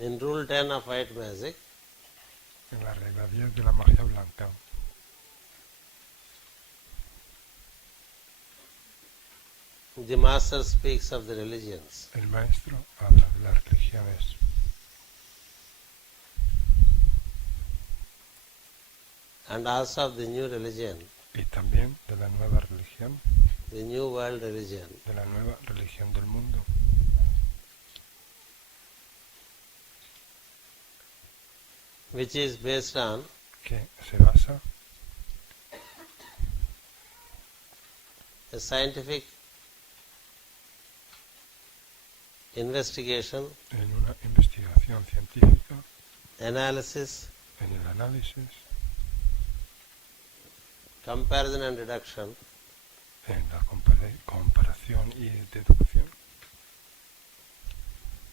In Rule 10 of White Magic, en la regla 10 de la magia blanca, the Master speaks of the religions. el maestro habla de las religiones And also of the new religion, y también de la nueva religión, the New World religion. de la nueva religión del mundo, Which is based on que se basa a scientific investigation, en una investigación científica, analysis, en el análisis, comparison and deduction, en la comparación y deducción,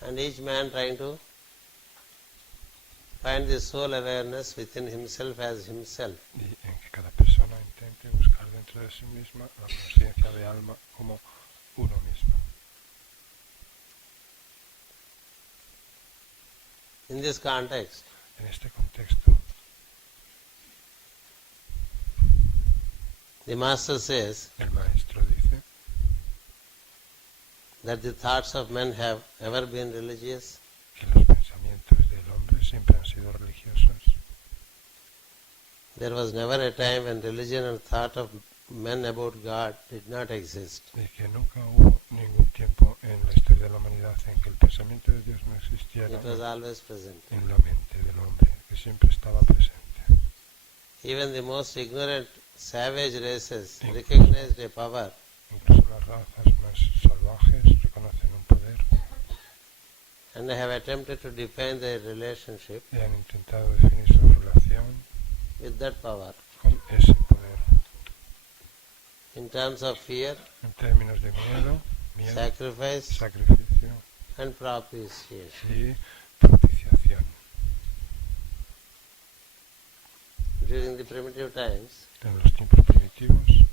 and each man trying to find the soul awareness within himself as himself. y en que cada persona intente buscar dentro de sí misma la conciencia de alma como uno mismo. In this context, En este contexto, the Master says el maestro dice that the thoughts of men have ever been religious, que los pensamientos del hombre siempre han sido religiosos. there was never a time when religion and thought of men about God did not exist. Y que nunca hubo ningún tiempo en la historia de la humanidad en que el pensamiento de Dios no existiera It was always present. en la mente del hombre, que siempre estaba presente. Even the most ignorant savage races recognized a power Incluso las razas más salvajes reconocen un poder and have attempted to define their relationship y han intentado definir su relación with that power con ese poder in terms of fear, en términos de miedo, sacrifice, sacrificio and propitiation. y propiciación. During the primitive times, En los tiempos primitivos,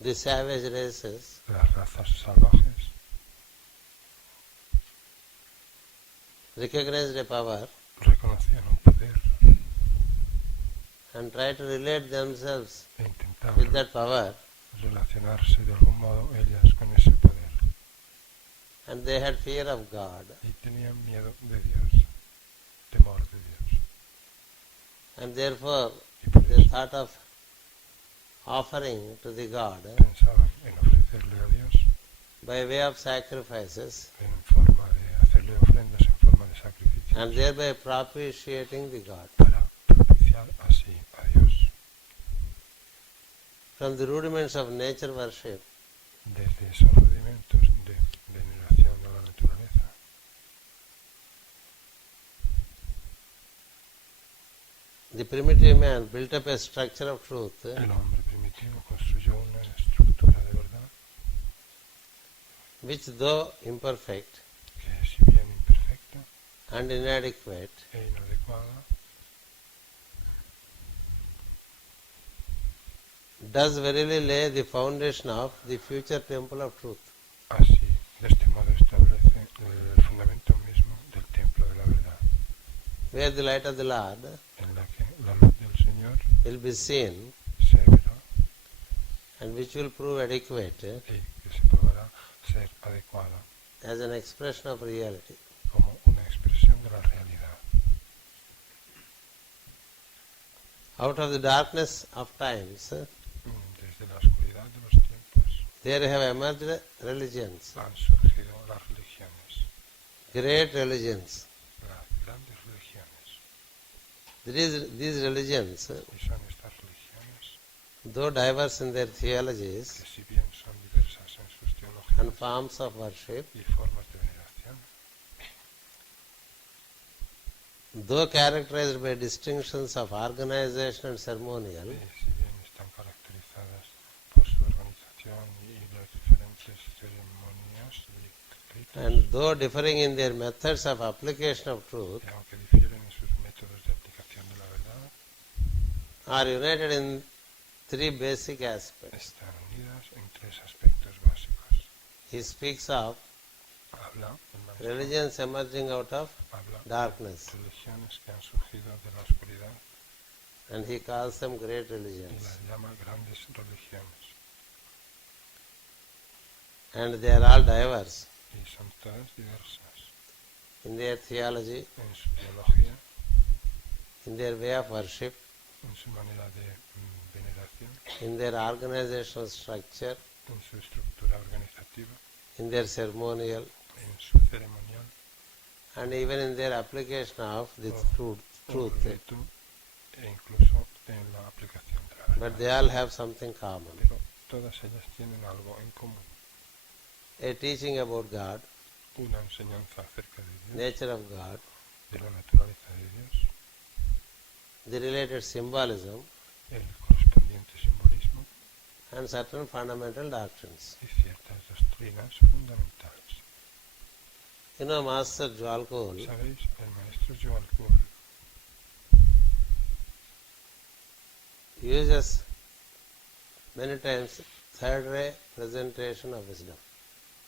the savage races las razas salvajes recognized a power reconocían un poder and tried to relate themselves e intentaban with that power, relacionarse de algún modo ellas con ese poder and they had fear of God, y tenían miedo de Dios, temor de Dios. and therefore Y por they eso thought of offering to the God pensaban en ofrecerle a Dios by way of sacrifices en forma de hacerle ofrendas en forma de sacrificios and thereby propitiating the God. para propiciar así a Dios. From the rudiments of nature worship, Desde esos rudimentos de veneración de la naturaleza, the primitive man built up a structure of truth el hombre primitivo construyó una estructura de verdad which, though imperfect que, si bien imperfecta and inadequate, e inadecuada, does verily lay the foundation of the future temple of truth. así, de este modo establece el fundamento mismo del templo de la verdad, Where the light of the Lord en la que la luz del Señor will be seen se verá and which will prove adequate y que se probará ser adecuada as an expression of reality. como una expresión de la realidad. Out of the darkness of times, Desde la oscuridad de los tiempos there have emerged religions, han surgido las religiones, great religions. las grandes religiones, These religions, y son estas religiones though diverse in their theologies que, si bien son diversas en sus teologías and forms of worship, y formas de veneración, though characterized by distinctions of organization and ceremonial, y si bien están caracterizadas por su organización y las diferentes ceremonias y ritos, and though differing in their methods of application of truth, y aunque difieren en sus métodos de aplicación de la verdad, are united in three basic aspects. están unidas en tres aspectos básicos. He speaks of habla, el maestro religions emerging out of habla darkness, de religiones que han surgido de la oscuridad and he calls them great y religions. las llama grandes religiones. And they are all diverse Y son todas diversas in their theology, en su teología, in their way of worship, en su manera de veneración, in their organizational structure, en su estructura organizativa, in their ceremonial, en su ceremonial, and even in their application of the o truth. rito, e incluso en la aplicación de la But verdad. they all have something common. Pero todas ellas tienen algo en común. A teaching about God, Una enseñanza acerca de Dios, nature of God, de la naturaleza de Dios, the related symbolism, el correspondiente simbolismo and certain fundamental doctrines. y ciertas doctrinas fundamentales. You know, Master Jwalkul ¿Sabéis? El maestro Jwalkul uses many times third ray presentation of wisdom.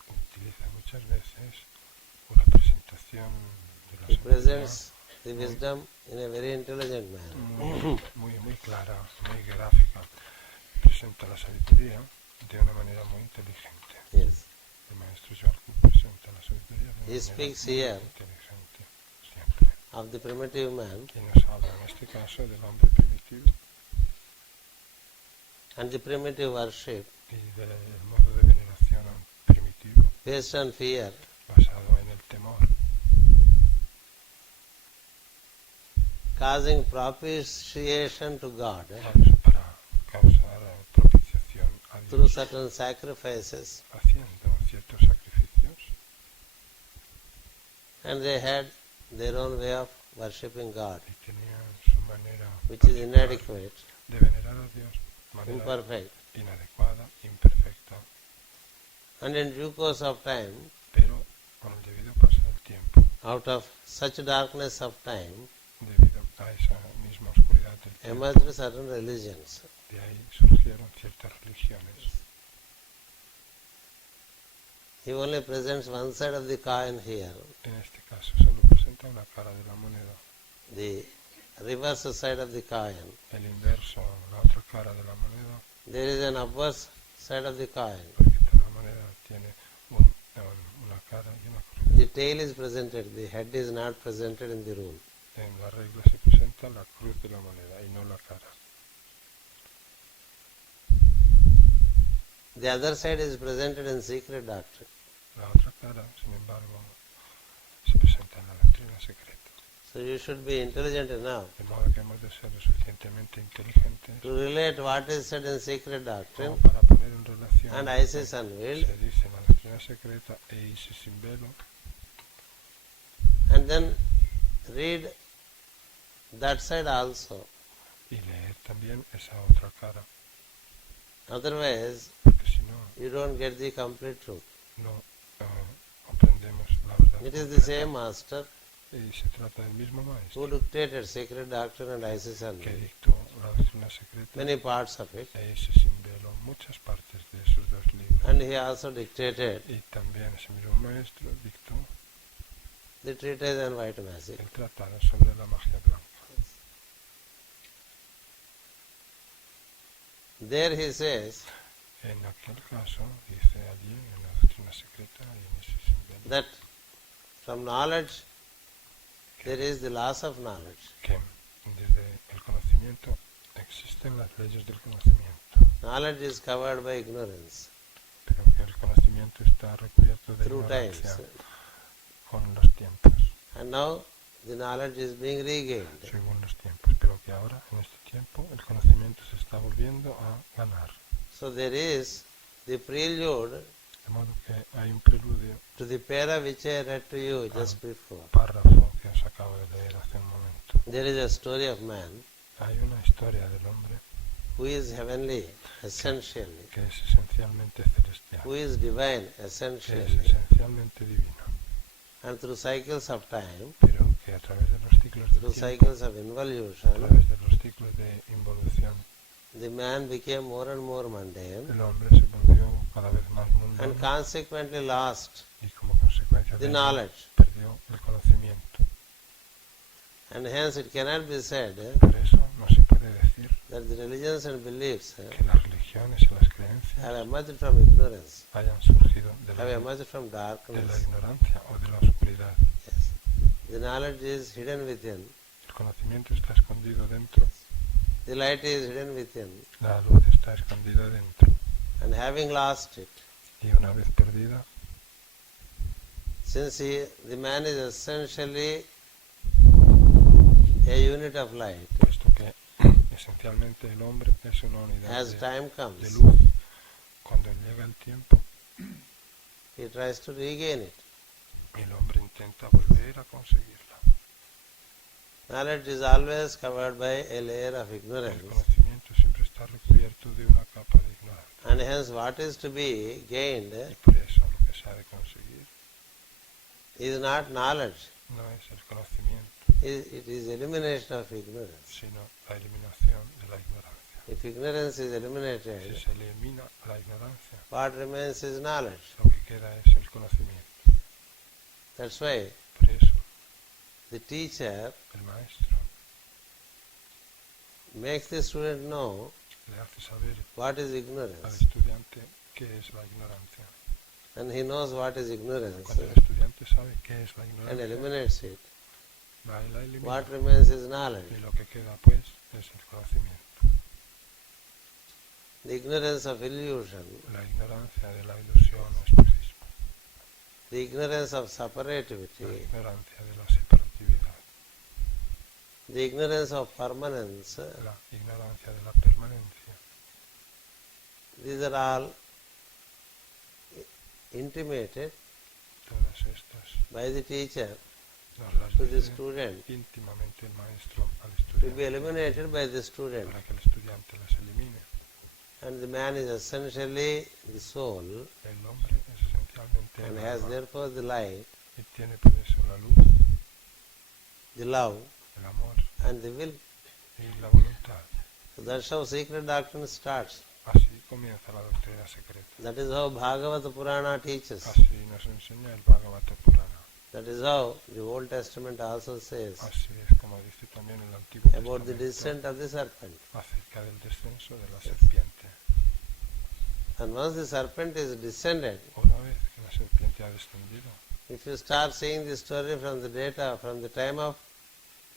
utiliza muchas veces una presentación de la He sabiduría presents the wisdom in a very intelligent manner. muy clara, muy gráfica. Presenta la sabiduría de una manera muy inteligente. Yes. El maestro Jwalkul presenta la sabiduría de una He manera speaks muy here inteligente siempre. of the primitive man Y nos habla en este caso del hombre primitivo and the primitive worship y del modo de veneración primitivo based on fear, basado en el temor, causing propitiation to God para causar propiciación a through Dios certain sacrifices, haciendo ciertos sacrificios, and they had their own way of worshipping God, y tenían su manera which is particular inadequate, de venerar a Dios, manera imperfect. inadecuada, imperfecta, And in due course of time, pero con el debido paso del tiempo, out of such darkness of time, debido a esa misma oscuridad del tiempo, emerged certain religions. de ahí surgieron ciertas religiones. He only presents one side of the coin here, En este caso solo presenta una cara de la moneda, the reverse side of the coin. el inverso, la otra cara de la moneda, There is an obverse side of the coin. porque toda moneda tiene una cara y una cruz. The tail is presented, the head is not presented in the rule. En la regla se presenta la cruz de la moneda y no la cara. The other side is presented in secret doctrine. La otra cara, sin embargo, se presenta en la doctrina secreta. So you should be intelligent enough De modo que hemos de ser lo suficientemente inteligentes to relate what is said in secret doctrine como para poner en relación and lo que Isis unveiled, se dice en la doctrina secreta e Isis sin velo, and then read that side also. y leer también esa otra cara, Otherwise, porque si no, you don't get the complete truth. no comprendemos la verdad. It is the completa. same master Y se trata del mismo maestro who dictated secret doctrine and Isis que unveiled, dictó la doctrina secreta many parts of it, e Isis sin velo, muchas partes de esos dos libros. and he also dictated Y también ese mismo maestro dictó the treatise on white magic. el tratado sobre la magia blanca. There he says En aquel caso, dice allí en la doctrina secreta y en Isis sin velo, that from knowledge there is the loss of knowledge. que desde el conocimiento existen las leyes del conocimiento, Knowledge is covered by ignorance pero que el conocimiento está recubierto de through times. ignorancia con los tiempos, And now the knowledge is being regained. según los tiempos, pero que ahora, en este tiempo, el conocimiento se está volviendo a ganar. So there is the prelude De modo que hay un preludio, to the para which I read to you just before. párrafo que os acabo de leer hace un momento. There is a story of man Hay una historia del hombre who is heavenly, essentially, que es esencialmente celestial, who is divine, que es essentially, esencialmente divino, and through cycles of time, pero que a través de los ciclos del through tiempo, cycles of a involution, través de los ciclos de involución, the man became more and more mundane el hombre se volvió cada vez más and mundano consequently lost y como consecuencia the de knowledge. perdió el conocimiento. And hence it cannot be said Por eso no se puede decir that the religions and beliefs que las religiones y las have creencias emerged from ignorance, hayan surgido de have la emerged from de la darkness. ignorancia o de la oscuridad. Yes. The knowledge is hidden within. El conocimiento está escondido dentro, The light is hidden within. la luz está escondida dentro. And having lost it, Y una vez perdida, since the man is essentially a unit of light, puesto que esencialmente el hombre es una unidad as time de comes, luz, cuando llega el tiempo, he tries to regain it. el hombre intenta volver a conseguirla. Knowledge is always covered by a layer of El ignorance. conocimiento siempre está recubierto de una capa de ignorancia. And hence what is to be gained Y por eso lo que se ha de conseguir is not knowledge. no es el conocimiento, It is elimination of ignorance. sino la eliminación de la ignorancia. If ignorance is Si eliminated, se elimina la ignorancia, what remains is knowledge. lo que queda es el conocimiento. That's why Por eso, the teacher el maestro makes the student know le hace saber what is al ignorance. estudiante qué es la ignorancia. And he knows what is ignorance Cuando el estudiante sabe qué es la and ignorancia, eliminates it. va y la elimina. What remains is knowledge. Y lo que queda, pues, es el conocimiento. The ignorance of illusion, La ignorancia de la ilusión o espejismo. the ignorance of La separativity, ignorancia de la separatividad. the ignorance of permanence. La ignorancia de la permanencia. These are all intimated Todas estas by the teacher nos las to the dice student, íntimamente el maestro al to be estudiante eliminated by the student. para que el estudiante las elimine. And the man is essentially the soul El hombre es esencialmente and el has alma therefore the light, y tiene por eso la luz, the love, el amor and the will. y la voluntad. So that's how secret doctrine starts. Así comienza la doctrina secreta. That is how Bhagavata Purana teaches. Así nos enseña el Bhagavata Purana. That is how the Old Testament also says Así es como dice también el Antiguo about the Testamento descent of the serpent. acerca del descenso de la serpiente. And once the serpent is descended, Una vez que la serpiente ha descendido, if you start seeing the story from the time of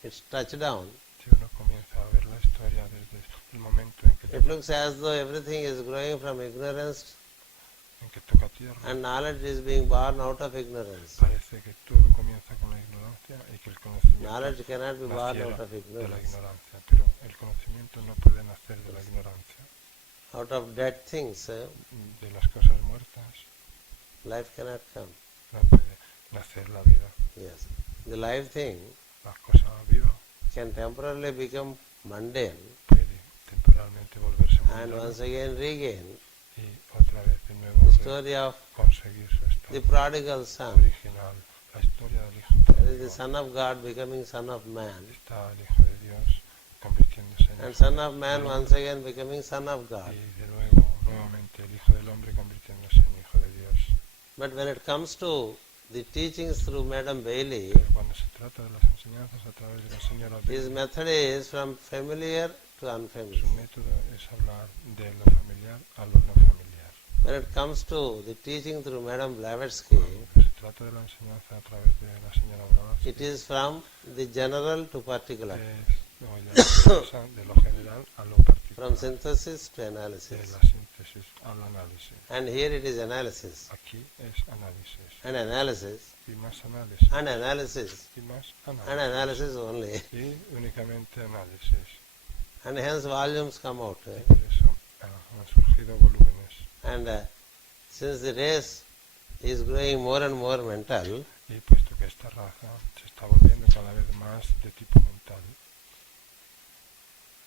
its touchdown, si uno comienza a ver la historia desde el momento en que it looks as though everything is growing from ignorance toca tierra, and knowledge is being born out of ignorance. parece que todo comienza con la ignorancia y que el conocimiento Knowledge cannot be born naciera out of de la ignorance. ignorancia, pero el conocimiento no puede nacer de la ignorancia. Out of dead things, De las cosas muertas life cannot come. no puede nacer la vida. Yes. The live thing La cosa viva can temporarily become mundane puede temporalmente volverse and mundana once again regain y otra vez de nuevo the story of conseguir su the estado prodigal son. original. La historia del hijo That is the pródigo. Son of God becoming Son of Man. Está el hijo de Dios convirtiéndose en And hijo Son of Man del once hombre, again becoming Son of God. y de nuevo, nuevamente, el hijo del hombre convirtiéndose en hijo de Dios. But when it comes to the teachings through Madam Bailey, Pero cuando se trata de las enseñanzas a través de la señora his Bailey, method is from familiar to su unfamiliar. método es hablar de lo familiar a lo no familiar. When it comes to the teaching through Madam Blavatsky, Cuando se trata de la enseñanza a través de la señora Blavatsky, it is from the general to particular, es no, ella pasa de lo general a lo particular, from synthesis to de analysis. la síntesis al análisis. And here it is analysis, Aquí es análisis, and analysis, y más análisis, and analysis, y más and análisis, analysis only. y únicamente análisis. And hence volumes come out. Y por eso han surgido volúmenes. And since the race is growing more and more mental, Y puesto que esta raza se está volviendo cada vez más de tipo mental,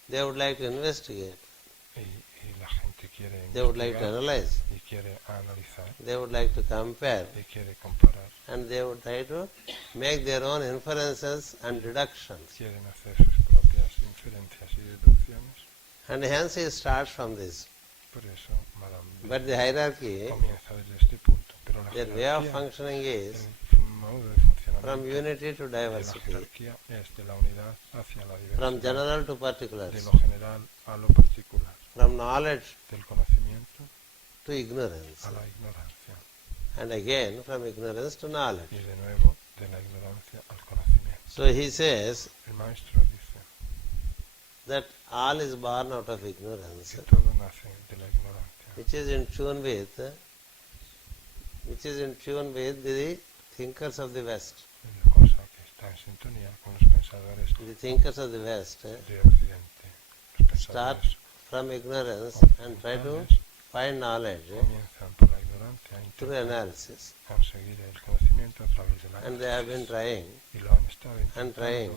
they would like to investigate, y la gente quiere they would like to investigar, analyze, y quiere analizar, they would like to compare, y quiere comparar, and they would try to make their own inferences and deductions. quieren hacer sus propias inferencias y deducciones. And hence he starts from this. Por eso, Madame But the hierarchy, comienza desde este punto. Pero la their way of jerarquía, functioning is el modo de funcionamiento from unity to de la diversity, jerarquía es de la unidad hacia la from diversidad, general to de particulars, lo general a lo particular, from knowledge del conocimiento to ignorance, a la ignorancia and again from ignorance to knowledge. y de nuevo de la ignorancia al conocimiento. So he says El maestro dice that all is born out of ignorance, que todo nace de la ignorancia, which is in tune with the thinkers of the West. es la cosa que está en sintonía con los pensadores The thinkers of the West de Occidente. Los start pensadores from ignorance and try to occidentales find knowledge comienzan por la ignorancia e through intentan analysis. conseguir el conocimiento a través de la And they have been trying, y lo han estado and trying.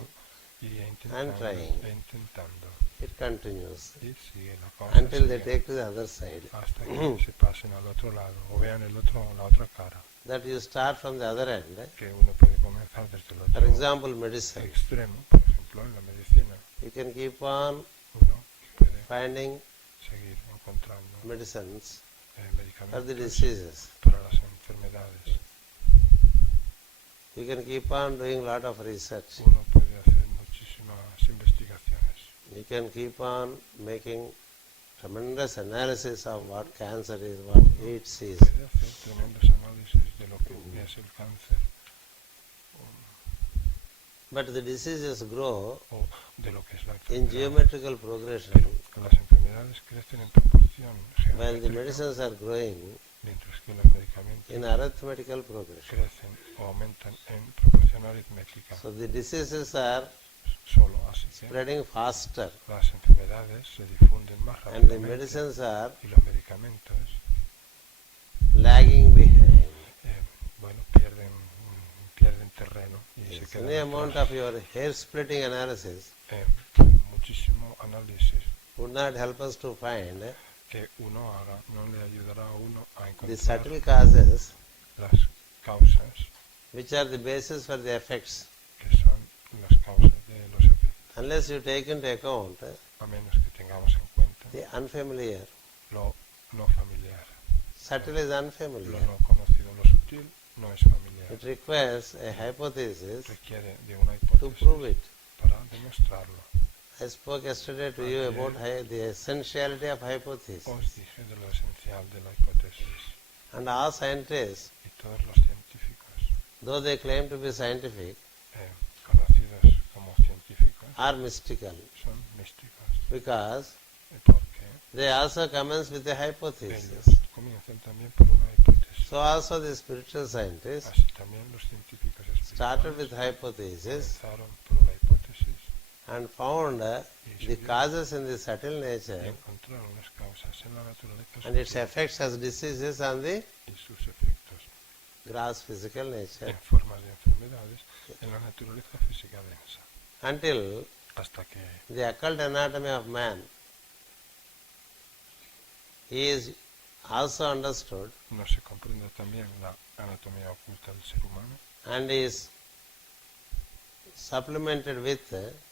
intentando trying. e intentando It continues y sigue la cosa until they sigue take to the other side. hasta que se pasen al otro lado o vean la otra cara, That you start from the other end. que uno puede comenzar desde el For otro example, medicine. extremo. Por ejemplo, en la medicina You can keep on uno puede finding seguir encontrando medicines for the medicamentos diseases. para las enfermedades. You can keep on doing a lot of research. Uno puede hacer muchísimas investigaciones. You can keep on making tremendous analysis of what cancer is, what AIDS is. Puede hacer tremendos análisis de lo que es el cáncer But the diseases grow o de lo que es la in enfermedad. geometrical progression, Pero las enfermedades crecen en proporción while the geométrica, medicines are growing mientras que los medicamentos in arithmetical progression. crecen o aumentan en proporción aritmética. So the diseases are Solo así que spreading faster, las enfermedades se difunden más and the rápidamente medicines are y los medicamentos lagging behind. bueno, pierden terreno y se Yes. quedan Any amount atrás. of your hair splitting analysis Muchísimo análisis would not help us to find que uno haga no le ayudará a uno a the encontrar subtle causes las causas which are the basis for the effects, que son las causas de los efectos, unless you take into account a menos que tengamos en cuenta the unfamiliar. lo no familiar. Subtle is Lo unfamiliar. no conocido, lo sutil no es familiar. It requires a hypothesis Requiere de una to prove hipótesis it. para demostrarlo. I spoke yesterday to you about the essentiality of hypothesis. Os dije de lo esencial de la hipótesis And all scientists, y todos los científicos, though they claim to be scientific, conocidos como científicos, are mystical son místicos. because Porque they also commence with a ellos hypothesis. comienzan también por una hipótesis. So also the spiritual scientists Así también los científicos started with espirituales hypothesis comenzaron por una hipótesis and found the causes in the subtle y nature encontraron las causas en la naturaleza and its sutil effects as diseases on the y sus efectos gross physical nature en formas de enfermedades en la naturaleza física densa. until Hasta que the occult anatomy of man is also understood no se comprenda también la anatomía oculta del ser humano and is supplemented with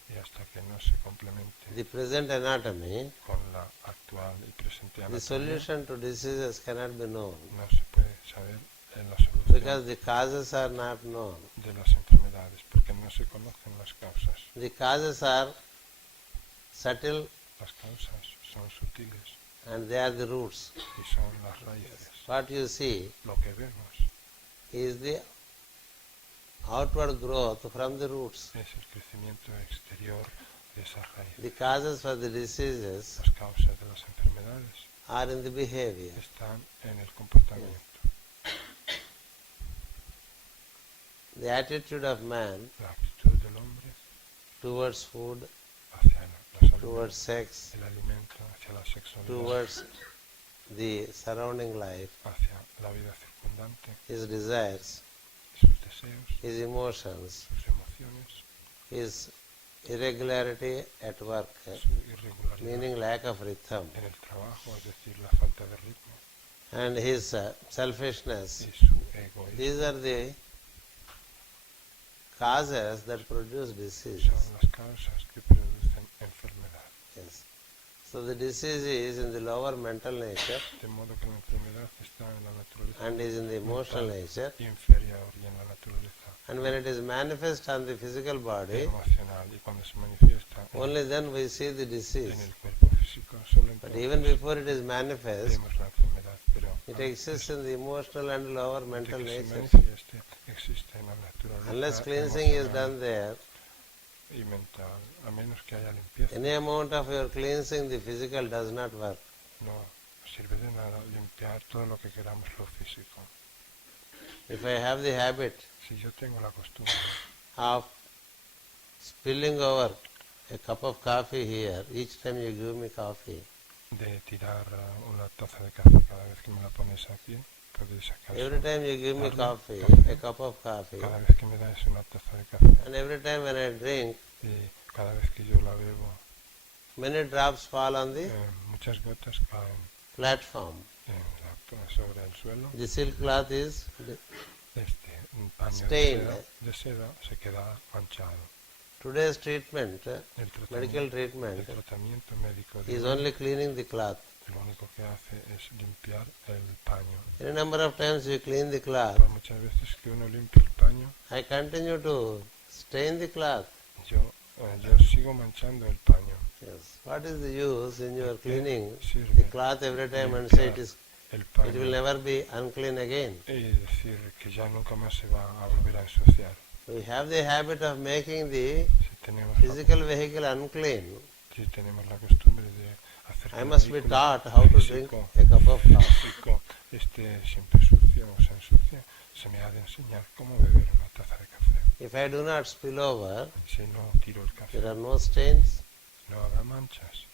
y hasta que no se complemente the present anatomy, con la actual y presente the anatomía, solution to diseases cannot be known no se puede saber en la solución because the causes are not known. de las enfermedades porque no se conocen las causas. The causes are subtle Las causas son sutiles and they are the roots. y son las raíces. What you see Lo que vemos is the outward growth from the roots. es el crecimiento exterior de esas raíces. The causes for the diseases Las causas de las enfermedades are in the behavior. están en el comportamiento. The attitude of man La actitud del hombre towards food, hacia la salud, towards sex, el alimento, hacia la sexualidad, towards the surrounding life, hacia la vida circundante, his desires, sus deseos, his emotions, sus emociones, his irregularity at work, su irregularidad meaning lack of rhythm, en el trabajo, es decir, la falta de ritmo and his selfishness. y su egoísmo. These are the causes that produce diseases. Son las causas que producen enfermedad. Yes. So the disease is in the lower mental nature De modo que la enfermedad está en la naturaleza and is in the emotional mental nature. inferior y en la naturaleza And when it is manifest on the physical body, emocional. Y cuando se manifiesta only then we see the en disease. el cuerpo físico, solo But even entonces before it is manifest, vemos la enfermedad, pero it exists in the emotional and lower de mental que se natures. manifieste existe en la Unless naturaleza cleansing is emocional done there, y mental, a menos que haya limpieza. any amount of your cleansing the physical does not work. No sirve de nada limpiar todo lo que queramos lo físico. If I have the habit Si yo tengo la costumbre of spilling over a cup of coffee here each time you give me coffee, de tirar una taza de café cada vez que me la pones aquí, podéis sacar every time you give me darle coffee, café. a cup of coffee, Cada vez que me dais una taza de café and every time when I drink, y cada vez que yo la bebo, many drops fall on the muchas gotas caen platform. sobre el suelo. The silk cloth is Un paño stained. de seda se queda manchado. Today's treatment, El medical el treatment, tratamiento médico de is hoy, only cleaning the cloth. lo único que hace es limpiar el paño. Any number of times you clean the cloth, Pero muchas veces que uno limpia el paño, I continue to stain the cloth. yo sigo manchando el paño. Yes. What is the use in your cleaning the Sirve cloth every time and say el it paño will never be unclean again? y decir que ya nunca más se va a volver a ensuciar. We have the habit of making the Si tenemos, physical vehicle unclean. si tenemos la costumbre de hacer que I el must be vehículo taught how to drink físico, a cup of coffee. físico esté siempre sucio o se ensucia, se me ha de enseñar cómo beber una taza de café. If I do not spill over, Si no tiro el café, there are no stains. no habrá manchas.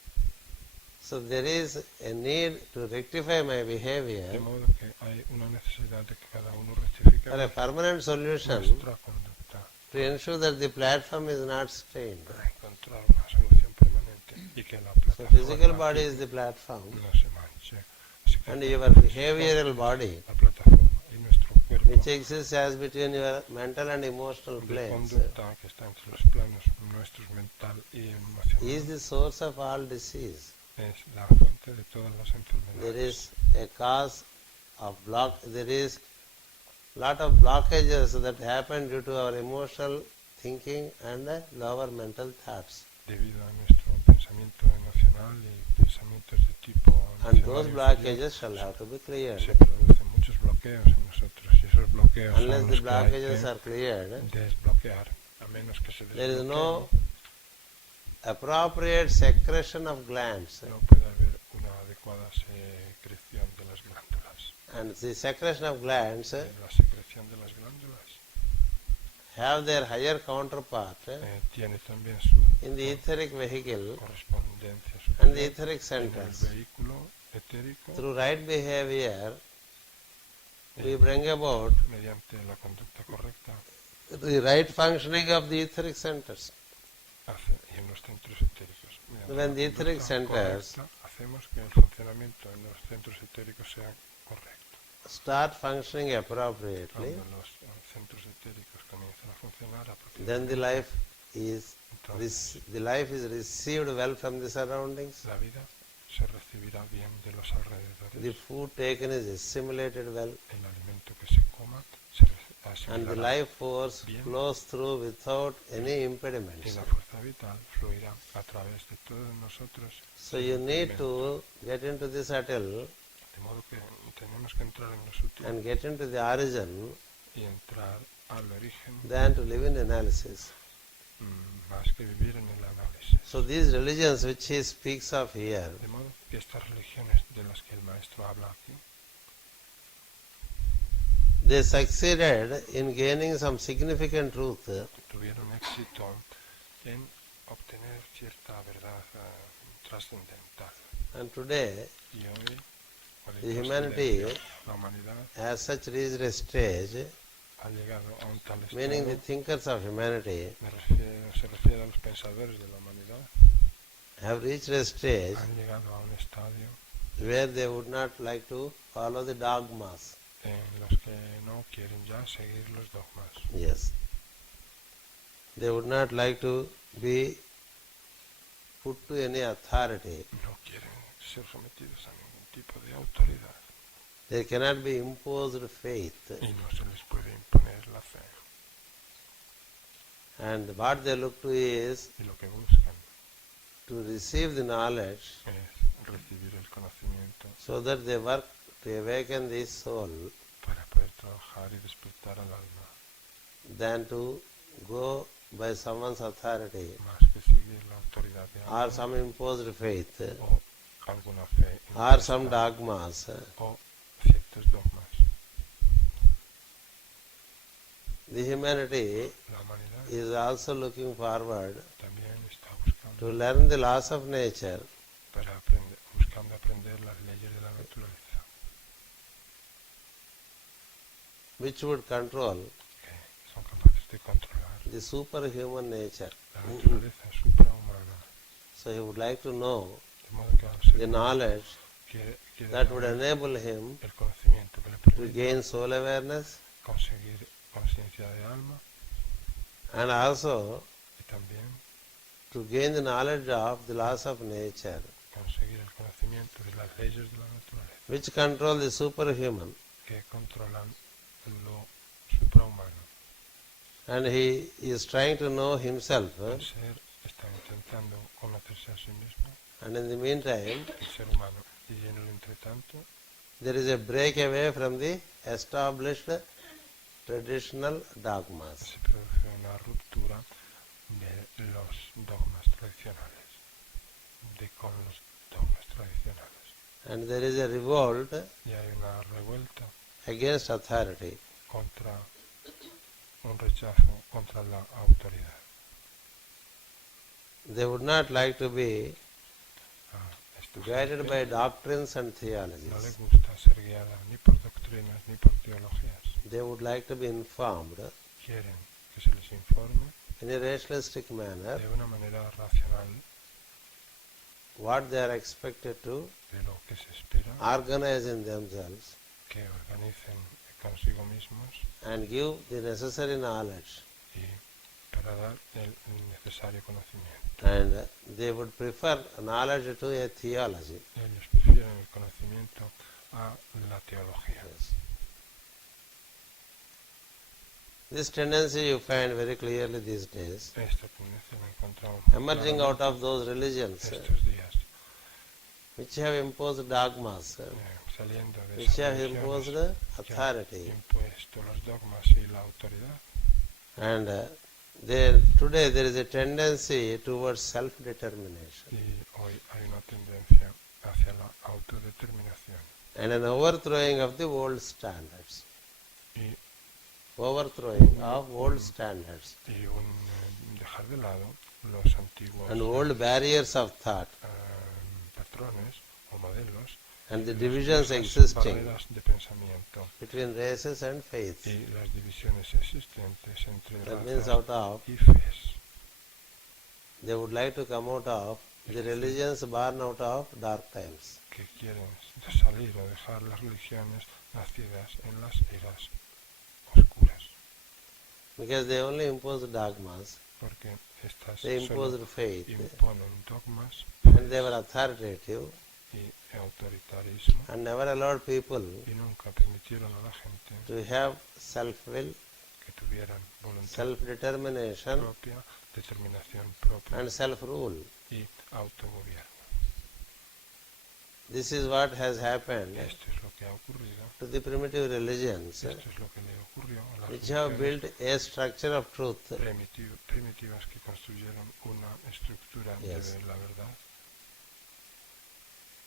So there is a need to rectify my De behavior. modo que hay una necesidad de que cada uno rectifique For a permanent solution, nuestra conducta, to ensure that the platform is not stained. para encontrar una solución permanente y que la So physical plataforma body is the platform, no se manche. Así que and your behavioral body, la plataforma y nuestro cuerpo which exists as between your mental and emotional de planes, conducta que está entre los planos nuestros mental y is emocional the source of all disease. es la fuente de todas las There enfermedades. is a cause of there is lot of blockages that happen due to our emotional thinking and lower mental thoughts. Debido a nuestro pensamiento emocional y pensamientos de tipo And emocional those inferior, blockages shall have to be cleared. se producen muchos bloqueos en nosotros y esos bloqueos Unless son the los que hay blockages que are cleared, desbloquear, a menos que se there is desbloqueen. no appropriate secretion of glands. No puede haber una adecuada secreción de las glándulas. And the secretion of glands La secreción de las glándulas have their higher counterpart tiene también su in the etheric vehicle correspondencia and the superior etheric en el centers. vehículo etérico Through right behavior, we bring about mediante la conducta correcta the right functioning of the etheric centers. y en los centros etéricos. Mediante When la the etheric conducta centers correcta, hacemos que el funcionamiento en los centros etéricos sea correcto. start functioning appropriately, Cuando los centros etéricos comienzan a funcionar then the apropiadamente, life is entonces received well from the surroundings. la vida se recibirá bien de los alrededores. The food taken is assimilated well, El alimento que se coma se and the asimilará life force bien flows through without any y impediments. la fuerza vital fluirá a través de todos nosotros. So you need to get into the subtle De modo que tenemos que entrar en lo sutil and get into the origin y entrar al origen than to live in analysis. más que vivir en el análisis. So these religions which he speaks of here, De modo que estas religiones de las que el maestro habla aquí, they succeeded in gaining some significant truth, tuvieron éxito en obtener cierta verdad trascendental. and today Y hoy, por the el humanity trascendencio, la humanidad as such reached a stage, ha llegado a un tal meaning the estado, thinkers of humanity se refiere a los pensadores de la humanidad, have reached a stage han llegado a un estadio where they would not like to follow the dogmas. en los que no quieren ya seguir los dogmas. Yes. They would not like to be put to any authority. no quieren ser sometidos a ningún tipo de autoridad There cannot be imposed faith. y no se les puede imponer la fe. And what they look to is Y lo que buscan to receive the knowledge es recibir el conocimiento so that they work to awaken the soul para poder trabajar y despertar al alma, than to go by someone's authority más que seguir la autoridad de or alguien some imposed faith o alguna fe or some impuesta, dogmas. o ciertos dogmas. The humanity La humanidad is also looking forward también está to buscando learn the laws of nature buscando aprender las leyes de la naturaleza, which would control que son capaces de controlar the superhuman nature. la naturaleza suprahumana. So he would like to know De modo que al ser the humano knowledge quiere that would saber enable him el conocimiento que le to permite gain soul awareness conseguir conciencia de alma and also y también to gain the knowledge of the laws of nature, conseguir el conocimiento de las leyes de la naturaleza which control the superhuman. que controlan lo suprahumano. And he is trying to know himself. El ser está intentando conocerse a sí mismo, And in the meantime, el ser humano, y en el entretanto there is a breakaway from the established traditional dogmas. se produce una ruptura de los dogmas tradicionales, con los dogmas tradicionales. And there is a revolt Y hay una revuelta against authority. contra un rechazo contra la autoridad. They would not like to be Esta guided gente by doctrines and no le theologies. gusta ser guiada ni por doctrinas ni por teologías. They would like to be informed Quieren que se les informe in a rationalistic manner de una manera racional what they are expected to de lo que se espera, organize in themselves que organicen consigo mismos and give the necessary knowledge. y para dar el necesario conocimiento. And they would prefer knowledge to a theology. Ellos prefieren el conocimiento a la teología. Yes. This tendency you find very clearly these days, Esta tendencia la encontramos muy emerging out claramente of those religions estos días, which have imposed dogmas, saliendo de which esas have religiones imposed que han authority. impuesto los dogmas y la autoridad. And today there is a tendency towards self-determination Y hoy hay una tendencia hacia la autodeterminación and an overthrowing of the old standards. y Overthrowing of old standards un dejar de lado los antiguos and old barriers of thought patrones o modelos and the las divisions viejas existing barreras de pensamiento between races and faiths. y las divisiones existentes entre That means razas out of, y fes. they would like to come out of the religions born out of dark times. Que quieren salir o dejar las religiones nacidas en las eras oscuras, Because they only impose dogmas, porque estas they solo imposed faith, imponen dogmas and they were authoritative y autoritarismo and never allowed people y nunca permitieron a la gente to have self-will, que tuvieran voluntad self-determination propia, determinación propia and self-rule. y autogobierno. This is what has happened Esto es lo que ha ocurrido, to the primitive religions, esto es lo que le ocurrió a las which have religiones built a structure of truth. primitivas que construyeron una estructura Yes. de la verdad.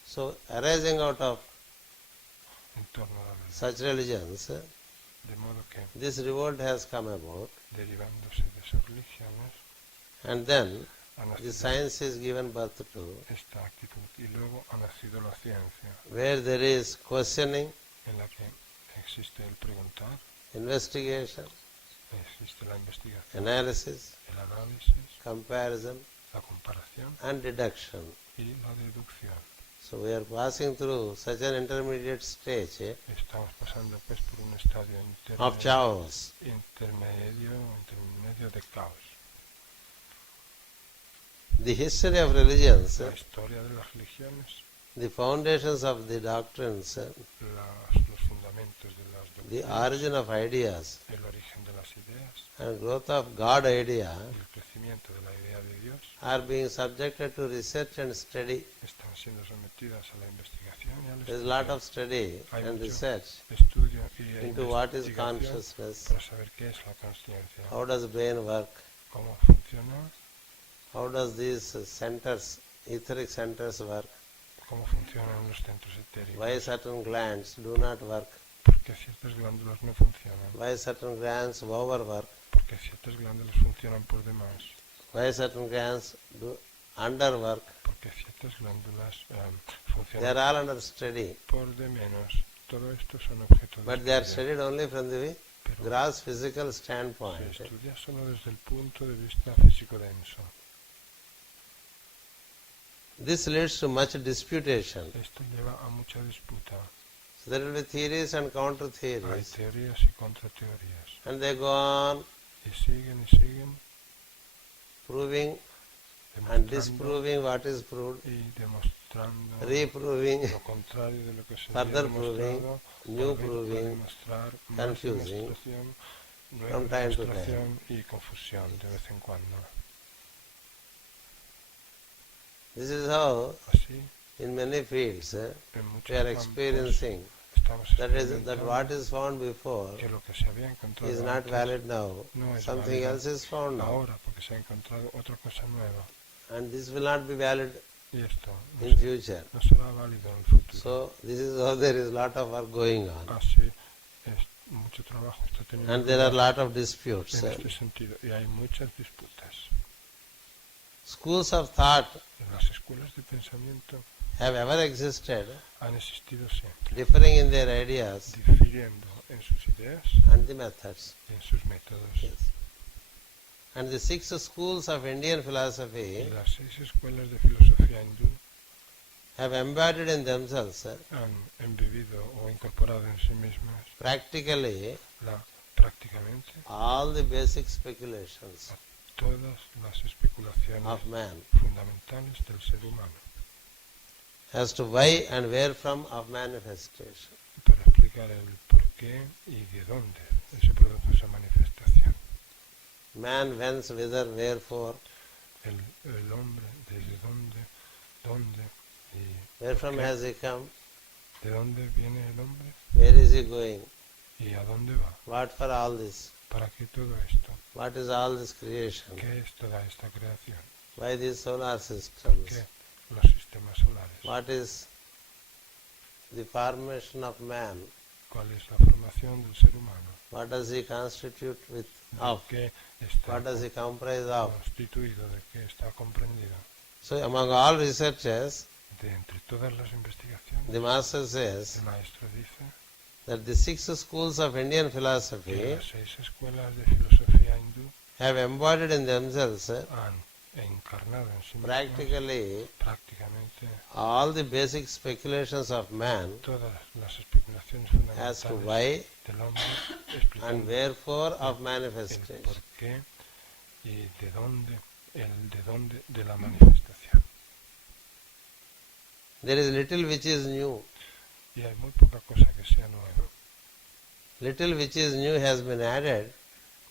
So, arising out of En torno a la verdad. such religions, De modo que, this revolt has come about, derivándose de esas religiones, and then ha the nacido science is given birth to, esta actitud y luego ha nacido la ciencia, where there is questioning, en la que existe el preguntar, investigation, existe la investigación, analysis, el análisis, comparison, la comparación and deduction. y la deducción. So we are passing through such an intermediate stage Estamos pasando pues por un estadio of chaos. intermedio de caos. The history of religions, La historia de las religiones, the foundations of the doctrines, los fundamentos de las the doctrinas, origin of ideas, el origen de las ideas and growth of God idea y el crecimiento de la idea de Dios are being subjected to research and study. están siendo sometidas a la investigación y al There is a lot estudio. of study Hay and mucho research estudio y into what is investigación consciousness, para saber qué es la conciencia, how does brain work, cómo funciona, how does these centers, etheric centers work, cómo funcionan los centros etéricos, why certain glands do not work, por qué ciertas glándulas no funcionan, why certain glands overwork, por qué ciertas glándulas funcionan por demás, why certain glands do underwork. por qué ciertas glándulas They are funcionan all under study, por de menos. Todo esto son objetos de but they are estudio, studied only from the pero gross physical se standpoint. estudia solo desde el punto de vista físico denso. This leads to much disputation. Esto lleva a mucha disputa. So there will be theories and counter Hay theories, teorías y contrateorías. and they go on Y siguen proving and demostrando disproving what is proved, y demostrando reproving, lo contrario de lo que se había further proving, demostrado, new volviendo a proving, demostrar más confusing, demostración, nueva from time to demostración y confusión de vez en cuando. This is how, Así, in many fields, en we muchos are campos experiencing estamos that experimentando what is found before que lo que se había encontrado is not antes valid now. no es Something válido else is found now, ahora porque se ha encontrado otra cosa nueva and this will not be valid y esto no, in future. no será válido en el futuro. So this is how there is lot of work going on, Así es, mucho trabajo está teniendo and there are lugar lot of disputes. en este sentido y hay muchas disputas. Schools of thought Las escuelas de pensamiento have ever existed, han existido siempre, differing in their ideas difiriendo en sus ideas and the methods. y en sus métodos. Yes. And the 6 schools of Indian Y philosophy las 6 escuelas de filosofía hindú have embodied in themselves han embebido o incorporado en sí mismas practically prácticamente all the basic speculations todas las especulaciones of man fundamentales del ser humano as to why and where from of manifestation. para explicar el por qué y de dónde se produce esa manifestación. Man, whence, whither, wherefore, El hombre, desde dónde y where por from qué, has he come, de dónde viene el hombre where is he going, y a dónde va. what for all this, ¿Para qué todo esto? what is all this creation, ¿Qué es toda esta creación? why these solar ¿Por systems, qué los sistemas solares? what is the formation of man, ¿Cuál es la formación del ser humano? what does he constitute with ¿De of, qué está what does he comprise of. constituido? ¿De qué está comprendido? So among all researchers, De entre todas las investigaciones, the master says el maestro dice that the 6 schools of Indian que philosophy las 6 escuelas de filosofía hindú have embodied in themselves han encarnado en sí mismas practically prácticamente all the basic speculations of man todas las especulaciones as to fundamentales why del hombre, and explicando wherefore of el manifestation. por qué y el de dónde de la manifestación. There is little which is new. Y hay muy poca cosa que sea nueva. Little which is new has been added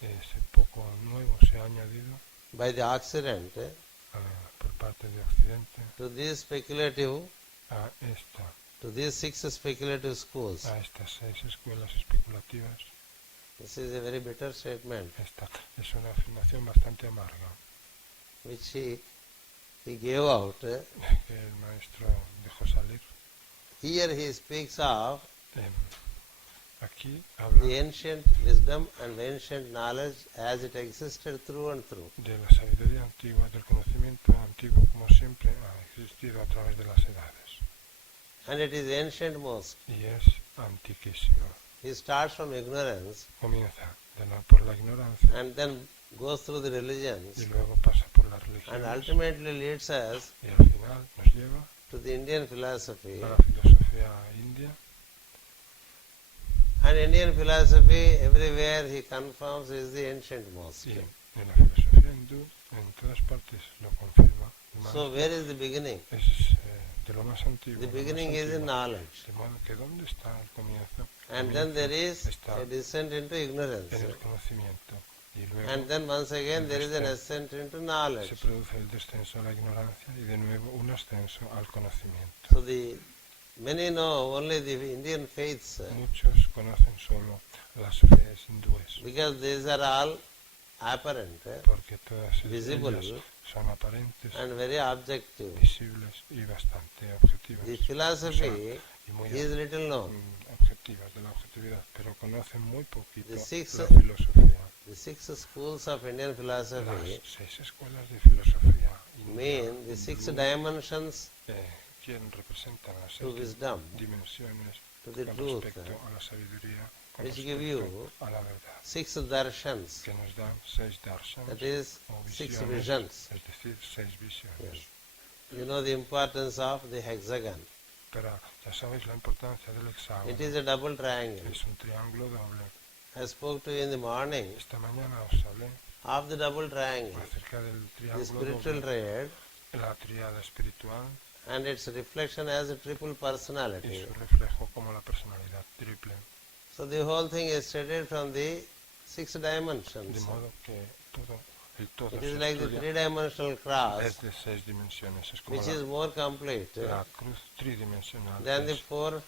Ese poco nuevo se ha añadido by the Occident por parte de Occidente to these speculative, a to these 6 speculative schools. estas 6 escuelas especulativas. This is a very bitter statement Esta es una afirmación bastante amarga which he gave out. que el maestro dejó salir. Here he speaks of Aquí habla the ancient wisdom and ancient knowledge as it existed through and through. de la sabiduría antigua, del conocimiento antiguo como siempre ha existido a través de las edades. And it is ancient most. Y es antiquísimo. He starts from ignorance Comienza por la ignorancia and then goes through the y religions luego pasa por las and religiones ultimately leads us y al final nos lleva to the Indian philosophy. a la filosofía india. And Indian philosophy, everywhere he confirms, is the ancient most. Y en la filosofía hindú en todas partes lo confirma. So where is the beginning? Es de lo más antiguo. The lo más beginning is in antiguo. knowledge. De modo que ¿dónde está el comienzo? And then there is está a descent into ignorance. en el conocimiento. Y luego And then once again there is an ascent into knowledge. se produce el descenso a la ignorancia y de nuevo un ascenso al conocimiento. So many know only the Indian faiths. Muchos conocen solo las fees hindúes. Because these are all apparent, porque todas visible, ellas son aparentes, and very objective. visibles y bastante objetivas. The philosophy y muy is little known. objetivas de la objetividad, pero conocen muy poquito la filosofía. The 6 schools of Indian philosophy Las 6 escuelas de filosofía mean the 6 dimensions representan las to 6 wisdom, dimensiones to the con truth, respecto a la sabiduría, con which give respecto you a la verdad, 6 darshans, que nos dan 6 darshans, that is o 6 visiones, visions. es decir, 6 visiones. Yes. You know the importance of the hexagon. Pero ya sabéis la importancia del hexágono. It is a double triangle. Es un triángulo doble. I spoke to you in the morning Esta mañana os hablé of the double triangle, acerca del the triángulo spiritual doble, red, la tríada espiritual and its reflection as a triple y personality. su reflejo como la personalidad triple. So the whole thing is studied from the 6 De dimensions. modo que el todo It se is like the estudia 3-dimensional cross, desde 6 dimensiones. Es como which is more complete la cruz tridimensional, than que the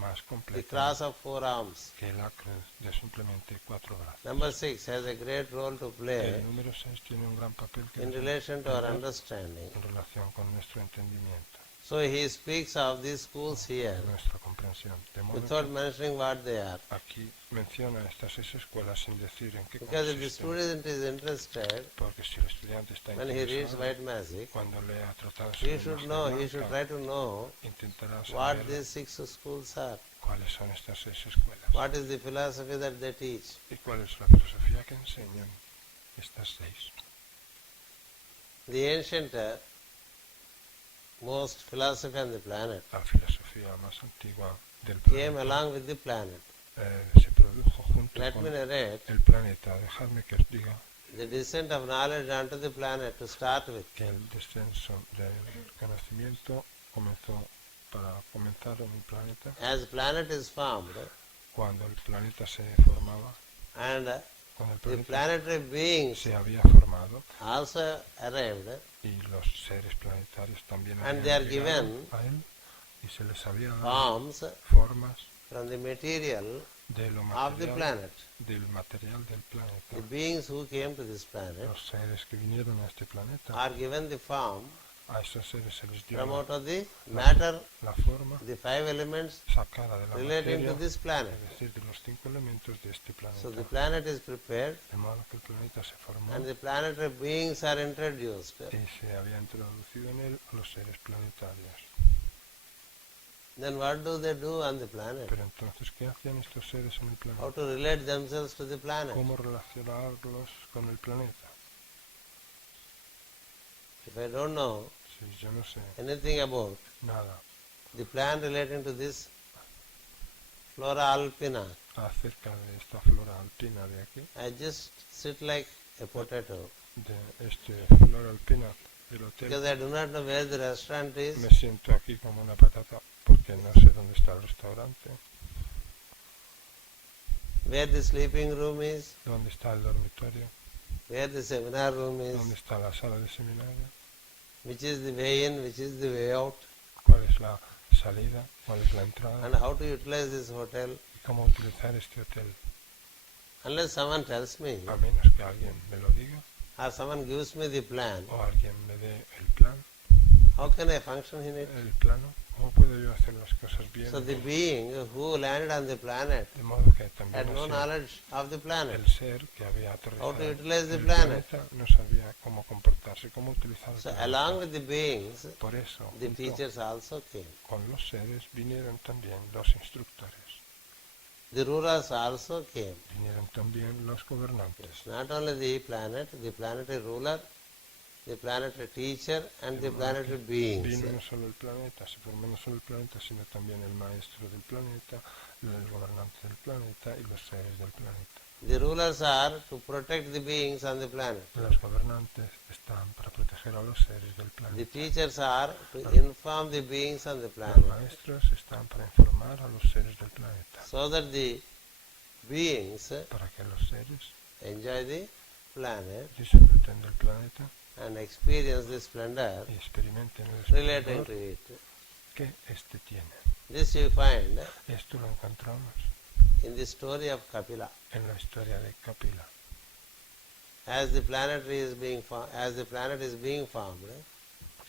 más the completa cross of 4 arms. que la cruz de simplemente 4 brazos. Number 6 has a great role to play El número 6 tiene un gran papel que in relation to our understanding. en relación con nuestro entendimiento, So he speaks of these schools here nuestra comprensión. De modo without que mentioning what they are. aquí menciona estas 6 escuelas sin decir en qué Because if the consisten, student is interested, porque si el estudiante está when he reads interesado, white magic, cuando lea tratados he sobre should magia know, he blanca, should try to know intentará what saber these 6 schools are. cuáles son estas 6 escuelas What is the philosophy that they teach? y cuál es la filosofía que enseñan estas 6. The ancient most philosophy on the planet La filosofía más antigua del came planeta along with the planet. se produjo junto Let con me narrate el planeta. Dejadme que os diga the descent of knowledge onto the planet to start with. que el descenso del conocimiento comenzó para comenzar en el planeta As planet is formed cuando el planeta se formaba, and cuando el the planeta planetary beings se había formado also arrived, y los seres planetarios también and habían they are llegado given a él y se les había dado forms formas from the material de lo of the material, planet. del material del planeta. The beings who came to this planet Los seres que vinieron a este planeta, are given the form a esos seres se les dio from out la, of the matter, la forma the 5 elements sacada de la relating materia, to this planet. es decir, de los 5 elementos de este planeta. So the planet is prepared De modo que el planeta se formó and the planetary beings are introduced. y se había introducido en él a los seres planetarios. Then what do they do on the planet? Pero entonces, ¿qué hacían estos seres en el How planeta? to relate themselves to the planet? ¿Cómo relacionarlos con el planeta? If I don't know Si yo no sé anything about nada the plant relating to this flora alpina, acerca de esta flora alpina de aquí, I just sit like a potato de este flora alpina del hotel, because I do not know where the restaurant is, me siento aquí como una patata porque no sé dónde está el restaurante, where the sleeping room is, dónde está el dormitorio, where the seminar room dónde is, está la sala de seminario, which is the way in, which is the way out, cuál es la salida, cuál es la entrada and how to utilize this hotel. y cómo utilizar este hotel. Unless someone tells me A menos que alguien me lo diga or someone gives me the plan, o alguien me dé el plan, how can I function in it? el plano, ¿cómo puedo yo hacer las cosas bien? So the being who landed on the planet De modo que también had no knowledge of the planet. el ser que había How aterrizado to utilize the en el planet. planeta no sabía cómo comportarse, cómo utilizar el So planeta. along with the beings, Por eso, the junto teachers also came. con los seres vinieron también los instructores, The rulers also came. vinieron también los gobernantes. Not only the planetary ruler, the planetary teacher, and the planetary beings. Vino no solo el planeta, se formó no solo el planeta, sino también el maestro del planeta, el gobernante del planeta y los seres del planeta. The rulers are to protect the beings on the planet. Los gobernantes están para proteger a los seres del The planeta. teachers are to inform the beings on the Los planet maestros están para informar a los seres del planeta, so that the beings para que los seres enjoy the planet disfruten del planeta and experience the splendor y experimenten el relating esplendor to it. que éste tiene. This you find Esto lo encontramos in the story of Kapila. en la historia de Kapila. As the planet is being formed,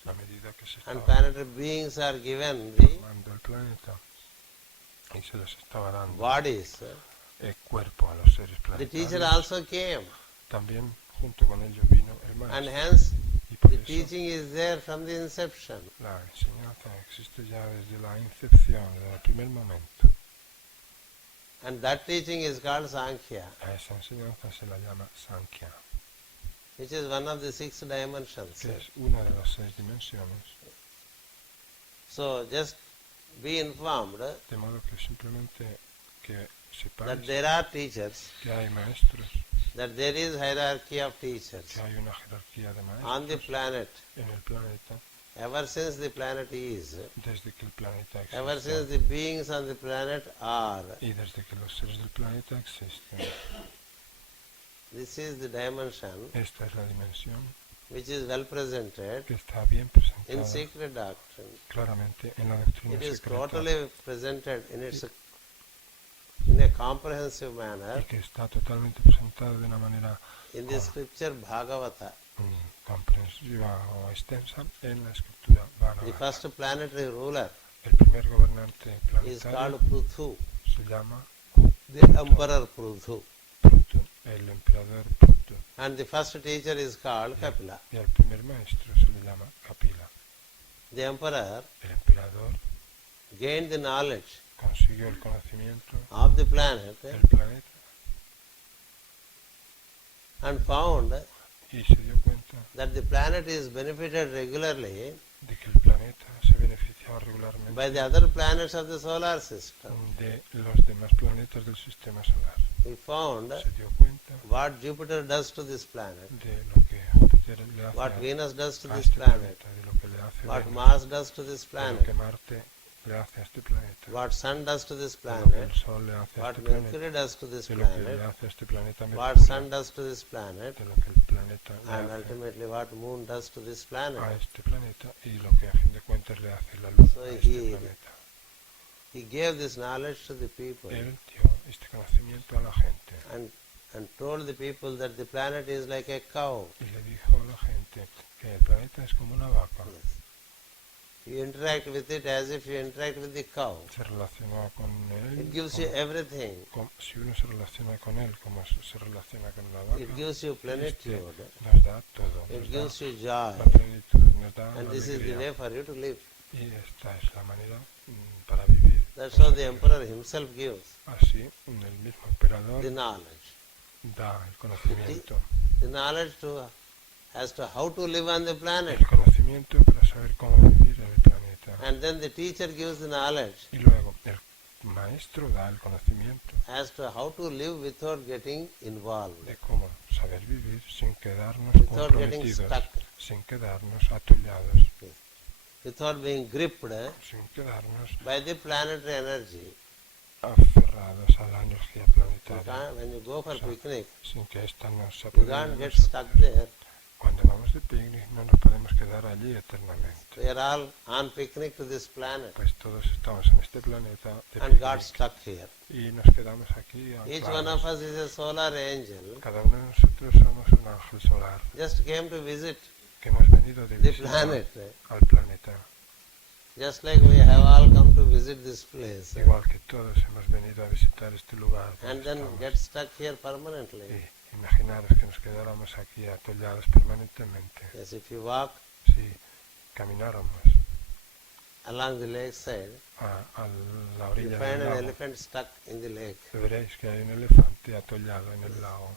A medida que se and estaba planetary beings are given the formando el planeta y se les estaba dando bodies, el cuerpo a los seres the teacher planetarios, also came, también junto con ellos vino el and maestro. hence Y por the eso teaching is there from the inception. la enseñanza existe ya desde la incepción, desde el primer momento. And that teaching is called Sankhya, A esa enseñanza se la llama Sankhya, which is one of the 6 dimensions. que es una de las 6 dimensiones. So just be informed De modo que simplemente que that sepáis there are teachers, que hay maestros, that there is hierarchy of teachers que hay una jerarquía de on the maestros planet en el planeta, ever since the planet is, desde que el planeta ever since existe the beings on the planet are. y desde que los seres del planeta existen. This is the dimension Esta es la dimensión which is well presented que está bien in presentada secret doctrine. claramente en la doctrina It is secreta totally presented in a comprehensive y manner que está totalmente presentada de una manera in the scripture Bhagavata. comprensiva o extensa en la escritura The Bhagavad. first planetary ruler El primer gobernante is planetario called Pruthu, se llama the emperor Pruthu. Pluto, el emperador Pluto, And the first teacher is called Kapila. y al primer maestro se le llama Kapila. The emperor El emperador gained the knowledge consiguió el conocimiento of the planet del planeta and found y se dio cuenta that the planet is benefited regularly de que el planeta se beneficiaba regularmente by the other planets of the solar system. de los demás planetas del sistema solar. He found Se dio cuenta what Jupiter does to this planet, de lo que Júpiter le hace what Venus does to a this este planet, planeta, de lo que le hace what Venus, Mars does to this de lo planet, que Marte le hace a este planeta, what Sun does to this de lo que planet, el Sol le hace a what este planeta, Mercury does to this de lo que le planet, hace a este planeta what Mercurio, Sun does to this planet, de lo que el planeta le and hace ultimately what Moon does to this a planet. este planeta y lo que a fin de cuentas le hace la luz So a este planeta. He gave this knowledge to the people Él dio este conocimiento a la gente and told the people that the planet is like a cow. y le dijo a la gente que el planeta es como una vaca. Yes. You interact with it as if you interact with the cow. Se relaciona con él. It gives you everything. Si uno se relaciona con él como se relaciona con la vaca, It gives you plenitude. nos da todo, It nos gives da you joy. la plenitud, nos da And la this is the alegría. way for you to live. Y esta es la manera para vivir. That's how the emperor himself gives Así, el mismo emperador the knowledge. da el conocimiento. The knowledge as to how to live on the planet. El conocimiento para saber cómo vivir en el planeta. And then the teacher gives the knowledge Y luego el maestro da el conocimiento as to how to live without getting involved, de cómo saber vivir sin quedarnos without getting comprometidos, stuck, sin quedarnos atollados, without being gripped sin quedarnos by the planetary energy. aferrados a la energía planetaria, When you go for picnic, sin que ésta nos you apodere can't de get nosotros. stuck there. Cuando vamos de picnic no nos podemos quedar allí eternamente. We are all on picnic to this planet Pues todos estamos en este planeta de and got picnic stuck here. y nos quedamos aquí Each one of anclados. us is a solar angel, Cada uno de nosotros somos un ángel solar just came to visit que hemos venido de the visitar planet. al planeta. Just like we have all come to visit this place Igual que todos hemos venido a visitar este lugar. and donde then estamos. get stuck here permanently. Y imaginaros que nos quedáramos aquí atollados permanentemente. Yes, if you walk Si camináramos along the lake side, a la you orilla find del an lago, elephant stuck in the lake. veréis que hay un elefante atollado en el lago.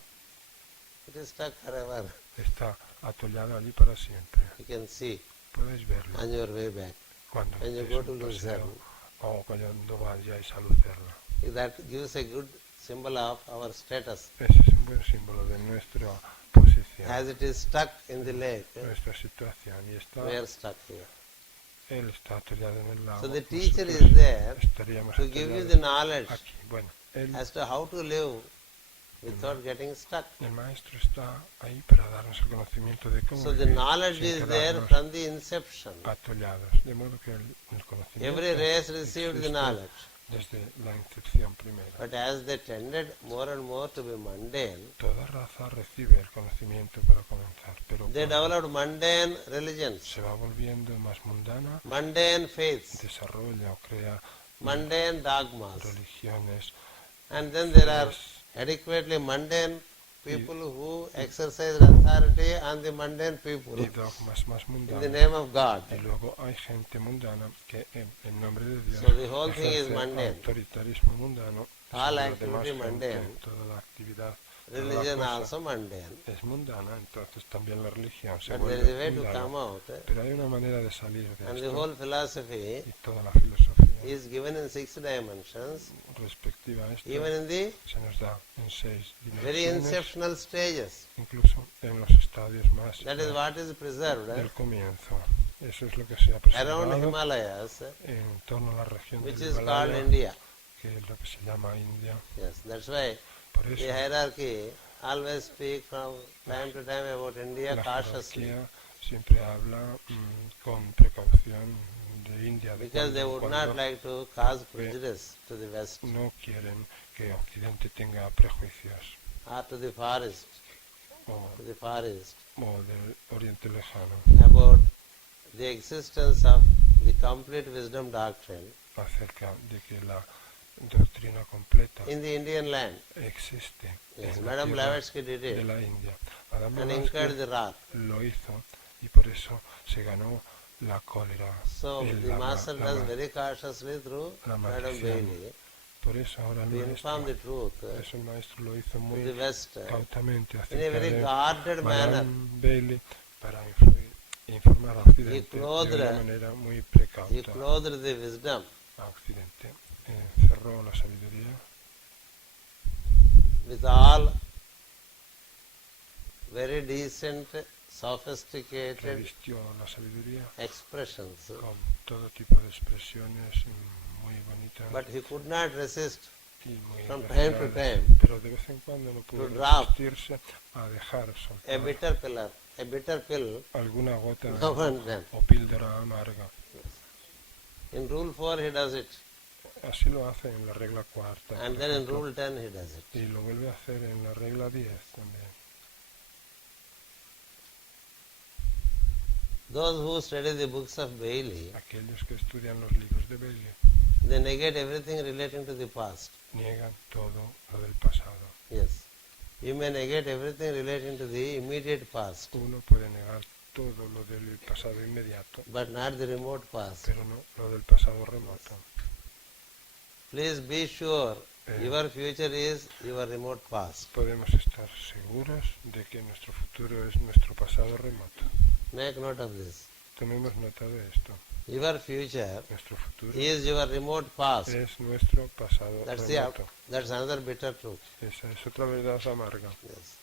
It is stuck forever. Está atollado allí para siempre. You can see Podéis verlo on your way back. cuando When you hacéis go to un paseo Lucerne. o cuando vayáis a Lucerna. That gives a good symbol of our status. Ese es un buen símbolo de nuestra posición, As it is stuck in the lake, nuestra situación. Y está, we are stuck here. él está atollado en el lago. So the teacher Nosotros is there estaríamos to give you atollados the knowledge aquí. Bueno, as to how to live without getting stuck. el maestro está ahí para darnos el conocimiento de cómo So the vivir knowledge sin is there quedarnos from the inception. atollados. De modo que el conocimiento Every race received the existe knowledge. desde la incepción primero. But as they tended more and more to be mundane, Toda raza recibe el conocimiento para comenzar, pero they cuando developed mundane religions, se va volviendo más mundana, mundane faiths, desarrolla o crea mundane dogmas. religiones. And then there are adequately mundane people who exercise authority on the mundane people Y dogmas más in the mundanos. name of God. Y luego hay gente mundana que en nombre de Dios So the whole thing is ejerce mundane. autoritarismo mundano. All sobre la demás activity gente. mundane. Toda la actividad, Religion toda la also cosa mundane. es mundana, entonces también la religión se But there is a vuelve way to mundana. come out. Pero hay una manera de salir de And the esto, whole philosophy y toda la filosofía is given in 6 dimensions, respectiva a esto even in the se nos da en 6 very dimensiones, inceptional stages. incluso en los estadios más That is what is preserved del comienzo. Eso es lo que se ha preservado around Himalayas, en torno a la región which del is called Himalaya, India. que es lo que se llama India. Yes, that's why Por the eso hierarchy always speak from time to time about India la cautiously, jerarquía siempre habla con precaución de India, de because they cuando, would not cuando like to cause prejudice to the West no quieren que Occidente tenga prejuicios or to the Far East, o, to the Far East, o del Oriente Lejano about the existence of the complete wisdom doctrine acerca de que la doctrina completa in the Indian land. existe Yes, en la Madam tierra Blavatsky did de it la India. Adam and incurred Blavatsky the wrath. lo hizo y por eso se ganó la cólera, So the la master does ma- very cautiously through la Madam maldición. Bailey Por eso ahora el to inform maestro, the truth por eso el maestro lo hizo to muy the West cautamente in a acerca very de guarded manner. Madame Bailey para informar a Occidente de una manera muy He precauta. clothed the wisdom A Occidente cerró la sabiduría with all very decent, sophisticated revistió la sabiduría expressions. con todo tipo de expresiones muy bonitas But he could not resist y muy from time to racionales, time pero de vez en cuando no pudo to drop resistirse a dejar a soltar bitter pill alguna gota now and then. o píldora amarga. In Rule 4 he does it, Así lo hace en la regla cuarta, and por then in ejemplo, Rule 10 he does it. y lo vuelve a hacer en la regla 10 también. Those who study the books of Bailey, Aquellos que estudian los libros de Bailey they negate everything relating to the past. niegan todo lo del pasado. Yes. You may negate everything relating to the immediate past, Uno puede negar todo lo del pasado inmediato, but not the remote past. pero no lo del pasado remoto. Please be sure your future is your remote past. Podemos estar seguros de que nuestro futuro es nuestro pasado remoto. Make note of this. Tomemos nota de esto. Your future Nuestro futuro is your remote past. es nuestro pasado remoto. That's another bitter truth. Esa es otra verdad amarga. Yes.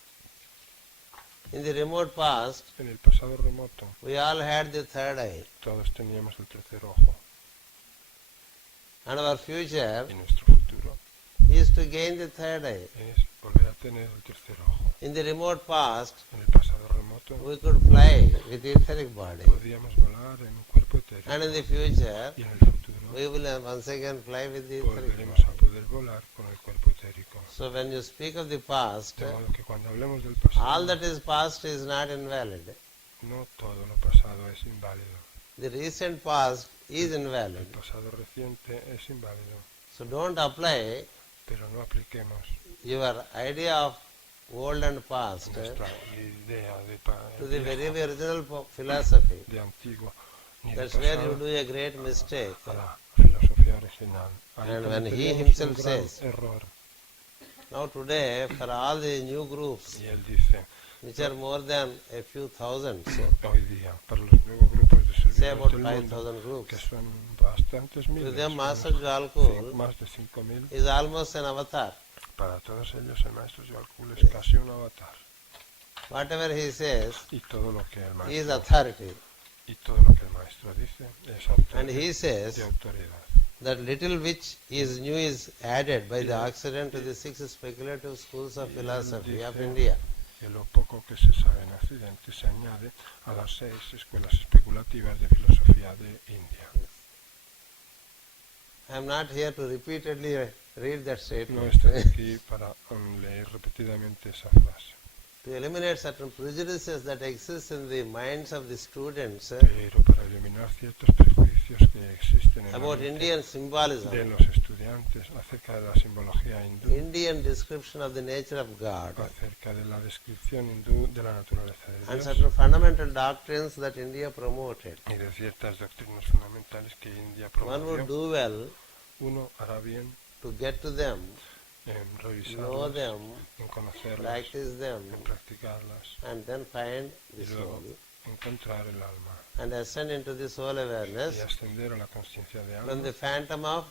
In the remote past, En el pasado remoto we all had the third eye, todos teníamos el tercer ojo and our future y nuestro futuro is to gain the third eye. es volver a tener el tercer ojo. In the remote past, En el pasado remoto we could fly with the etheric body, podíamos volar en un cuerpo etéreo and in the future, y en el futuro we will once again fly with the etheric volveremos a body. poder volar con el cuerpo etérico. So when you speak of the past, De modo que cuando hablemos del all pasado, that is past is not invalid. no todo lo pasado es inválido. The recent past is El invalid. pasado reciente es inválido, So don't apply pero no apliquemos your idea of old and past nuestra idea to the very viejo, original philosophy. de antiguo ni de That's where you pasado do a great mistake. a la filosofía original. Ahí And when he cometeríamos himself un gran says, error. Now today, for all the new groups, Y él dice, which are more than a few thousands, hoy día, para los nuevos grupos de say about servidores del mundo, 5,000 groups, que son bastantes to miles, them Master más Jalkul más de 5.000, is almost an avatar. para todos ellos el maestro Joalkul es casi un avatar. Whatever he says Y todo lo que el is maestro authority. y todo lo que el maestro dice es And he says de autoridad. that little which is new is added by the Occident to the 6 speculative schools of philosophy of India. Que lo poco que se sabe en Occidente se añade a las 6 escuelas especulativas de filosofía de India. I am not here to repeatedly read that No statement. estoy aquí para leer repetidamente esa frase. To eliminate certain prejudices that exist in the minds of the students Pero para eliminar ciertos prejuicios que existen en about la mente Indian symbolism, de los estudiantes acerca de la simbología hindú, Indian description of the nature of God, acerca de la descripción hindú de la naturaleza de and Dios certain fundamental doctrines that India promoted, y de ciertas doctrinas fundamentales que India one would promovió, do well uno hará bien to get to them, en know revisarlas, them, en conocerlas, practice them, en practicarlas and then find the y luego soul encontrar el alma and ascend into the soul y awareness ascender a la conciencia de from alma the phantom of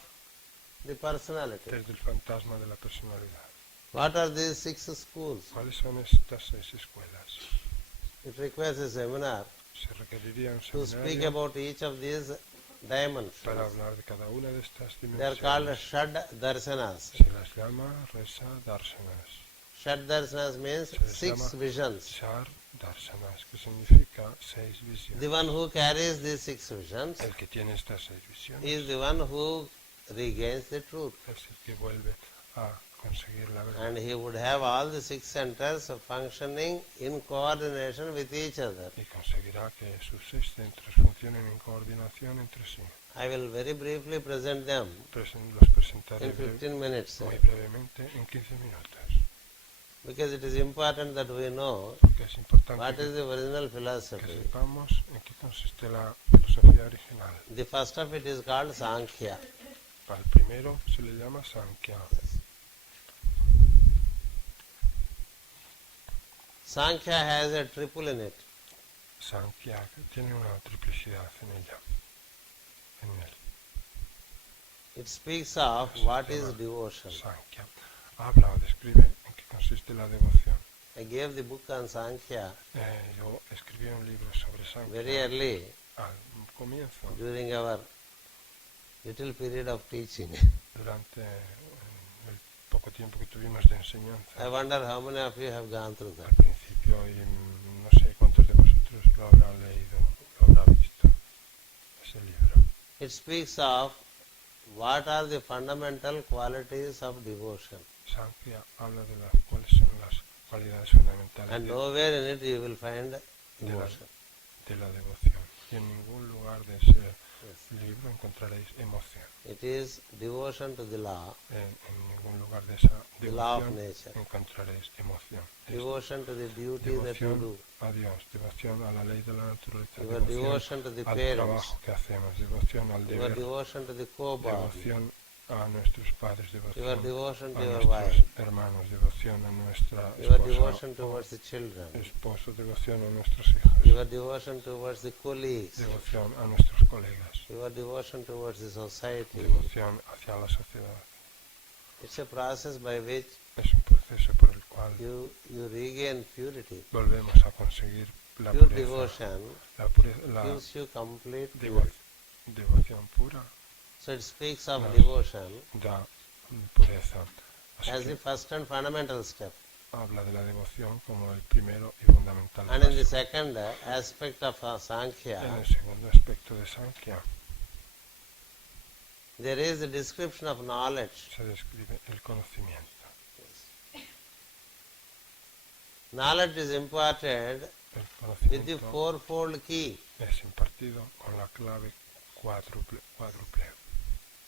the personality. desde el fantasma de la personalidad. What are these 6 schools? ¿Cuáles son estas 6 escuelas? It requires a seminar Se requeriría un to speak seminario about each of these dimensions. para hablar de cada una de estas They are called dimensiones. Shad Darsanas. Se las llama Resa Darsanas. Shad Darsanas means Se les 6 llama visions. Shar Darsanas, que significa 6 visiones. The one who carries these 6 visions El que tiene estas 6 visiones is the one who regains the truth. es el que vuelve a conseguir la verdad. And he would have all the 6 centers functioning in coordination with each other. Y conseguirá que sus 6 centros funcionen en coordinación entre sí. I will very briefly present them Los presentaré in 15 minutes muy brevemente en 15 minutos. because it is important that we know Porque es importante what is que the original que philosophy. sepamos en qué consiste la filosofía original. The first of it is called Sankhya. Al primero se le llama Sankhya. Sankhya has a triple in it. Sankhya tiene una triplicidad en ella, en él. It speaks of what is devotion. Sankhya habla o describe en qué consiste la devoción. I gave the book on Sankhya Yo escribí un libro sobre very Sankhya early al comienzo, during our little period of teaching. durante el poco tiempo que tuvimos de enseñanza. I wonder how many of you have gone through that. Al principio, y no sé cuántos de vosotros lo habrán leído, lo habrán visto, ese libro. It speaks of what are the fundamental qualities of devotion. Sankhya habla de las cuáles son las cualidades fundamentales And nowhere in it you will find emotion. de la devoción. Y en ningún lugar de ese libro encontraréis emoción. It is devotion to the law, En ningún lugar de esa the law of devoción nature. encontraréis emoción. Es Devotion to the duty that you devoción do. a Dios, devoción a la ley de la naturaleza, Your devoción devotion to the al parents. trabajo que hacemos, devoción al Your deber, devotion to the co-body. devoción a nuestros padres, Your devoción devotion a to your nuestros wife. hermanos, devoción a nuestra Your esposa, devotion towards the children. esposo, devoción a nuestros hijos, Your devotion towards the colleagues. devoción a nuestros colegas, Your devotion towards the society. devoción hacia la sociedad. It's a process by which Es un proceso por el cual you regain purity. volvemos a conseguir la Pure pureza, devotion la gives you complete devo- purity. devoción pura So it speaks of Nos devotion da pureza. Así as que the first and fundamental step. habla de la devoción como el primero y fundamental And in the paso. second aspect of En Sankhya, el segundo aspecto de Sankhya there is a description of knowledge. se describe el conocimiento. Knowledge is imparted El with the conocimiento fourfold key. es impartido con la clave cuádruple.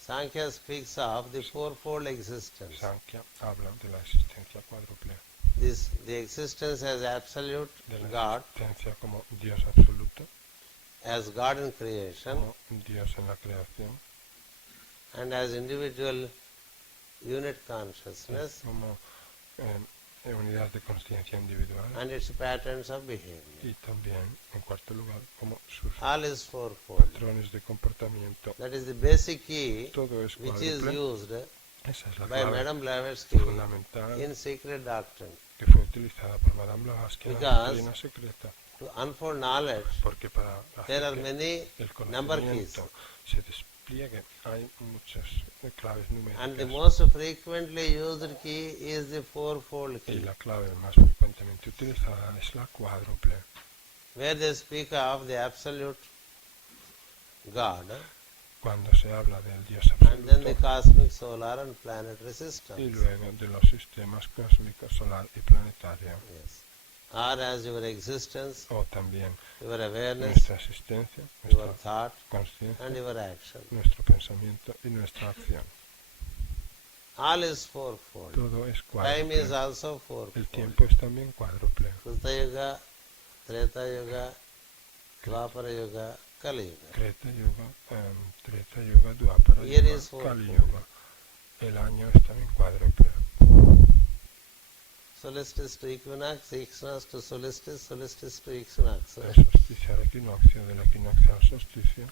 Sankhya speaks of the fourfold existence. Sankhya habla de la existencia cuádruple, The existence as absolute de la God, existencia como Dios absoluto, as God in creation, como Dios en la creación, and as individual unit consciousness, como unidad de conciencia individual, and its patterns of behavior. y también, en cuarto lugar, como sus All is fourfold. patrones de comportamiento. That is the basic key Todo es which is cuádruple, used Esa es la by clave Madame Blavatsky fundamental in Secret Doctrine. que fue utilizada por Madame Blavatsky en la Because doctrina secreta, to unfold knowledge, porque para there hacer are que many el number keys. conocimiento se despliegue hay muchas claves And the numéricas most frequently used key is the fourfold y key, la clave más frecuentemente utilizada es la cuádruple, where they speak of the absolute God, cuando se habla del Dios and then the absoluto cosmic, solar, and planetary y systems. luego de los sistemas cósmicos, solar y planetario, Yes. Or as your existence, o también your awareness, nuestra existencia, your nuestra thought, conciencia, and your action. nuestro pensamiento y nuestra acción. All is fourfold. Todo es Time is cuádruple. also El fourfold. tiempo es también cuádruple. Krita Yuga, Treta Yuga, Dvapara Yuga, Kali Yuga. Treta Yuga, Dvapara Year Yuga, is Kali fourfold. Yuga. El año es también cuádruple. Solstice to equinox, equinox to solstice, solstice to equinox. El solsticio al equinoccio, del equinoccio al solsticio.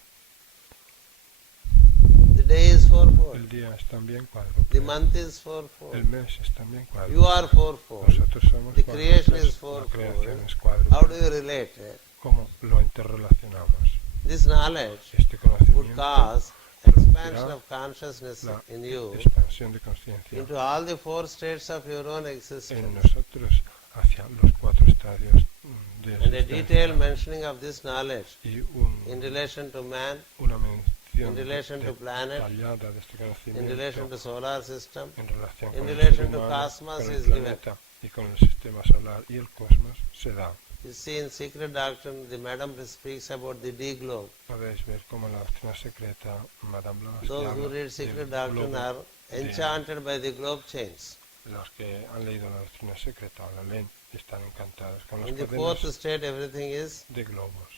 The day is fourfold. El día es también The cuádruple. month is El fourfold. mes es también You cuádruple. are fourfold. Nosotros somos The creation is cuádruples. La creación fourfold. es How do cuádruple. you relate? ¿Cómo lo interrelacionamos? This knowledge Este would conocimiento, cause expansion of consciousness la in you expansión de conciencia into all the four states of your own en existence. nosotros hacia los cuatro estadios de And a detailed existencia mentioning of this knowledge y in relation to man, una mención in relation to planet, detallada de este in relation conocimiento to solar system, en relación in con el relation ser to humano, cosmos con is el given. planeta y con el sistema solar y el cosmos se da. You see, in Secret Doctrine, the Madam speaks about the D-globe. Podéis ver cómo la doctrina secreta, Madame Blavatsky Those who habla read del Secret Doctrine globo are de- enchanted by the globe chains. Los que han leído la doctrina secreta o la leen están encantados con las In the fourth cadenas state, everything is de globos.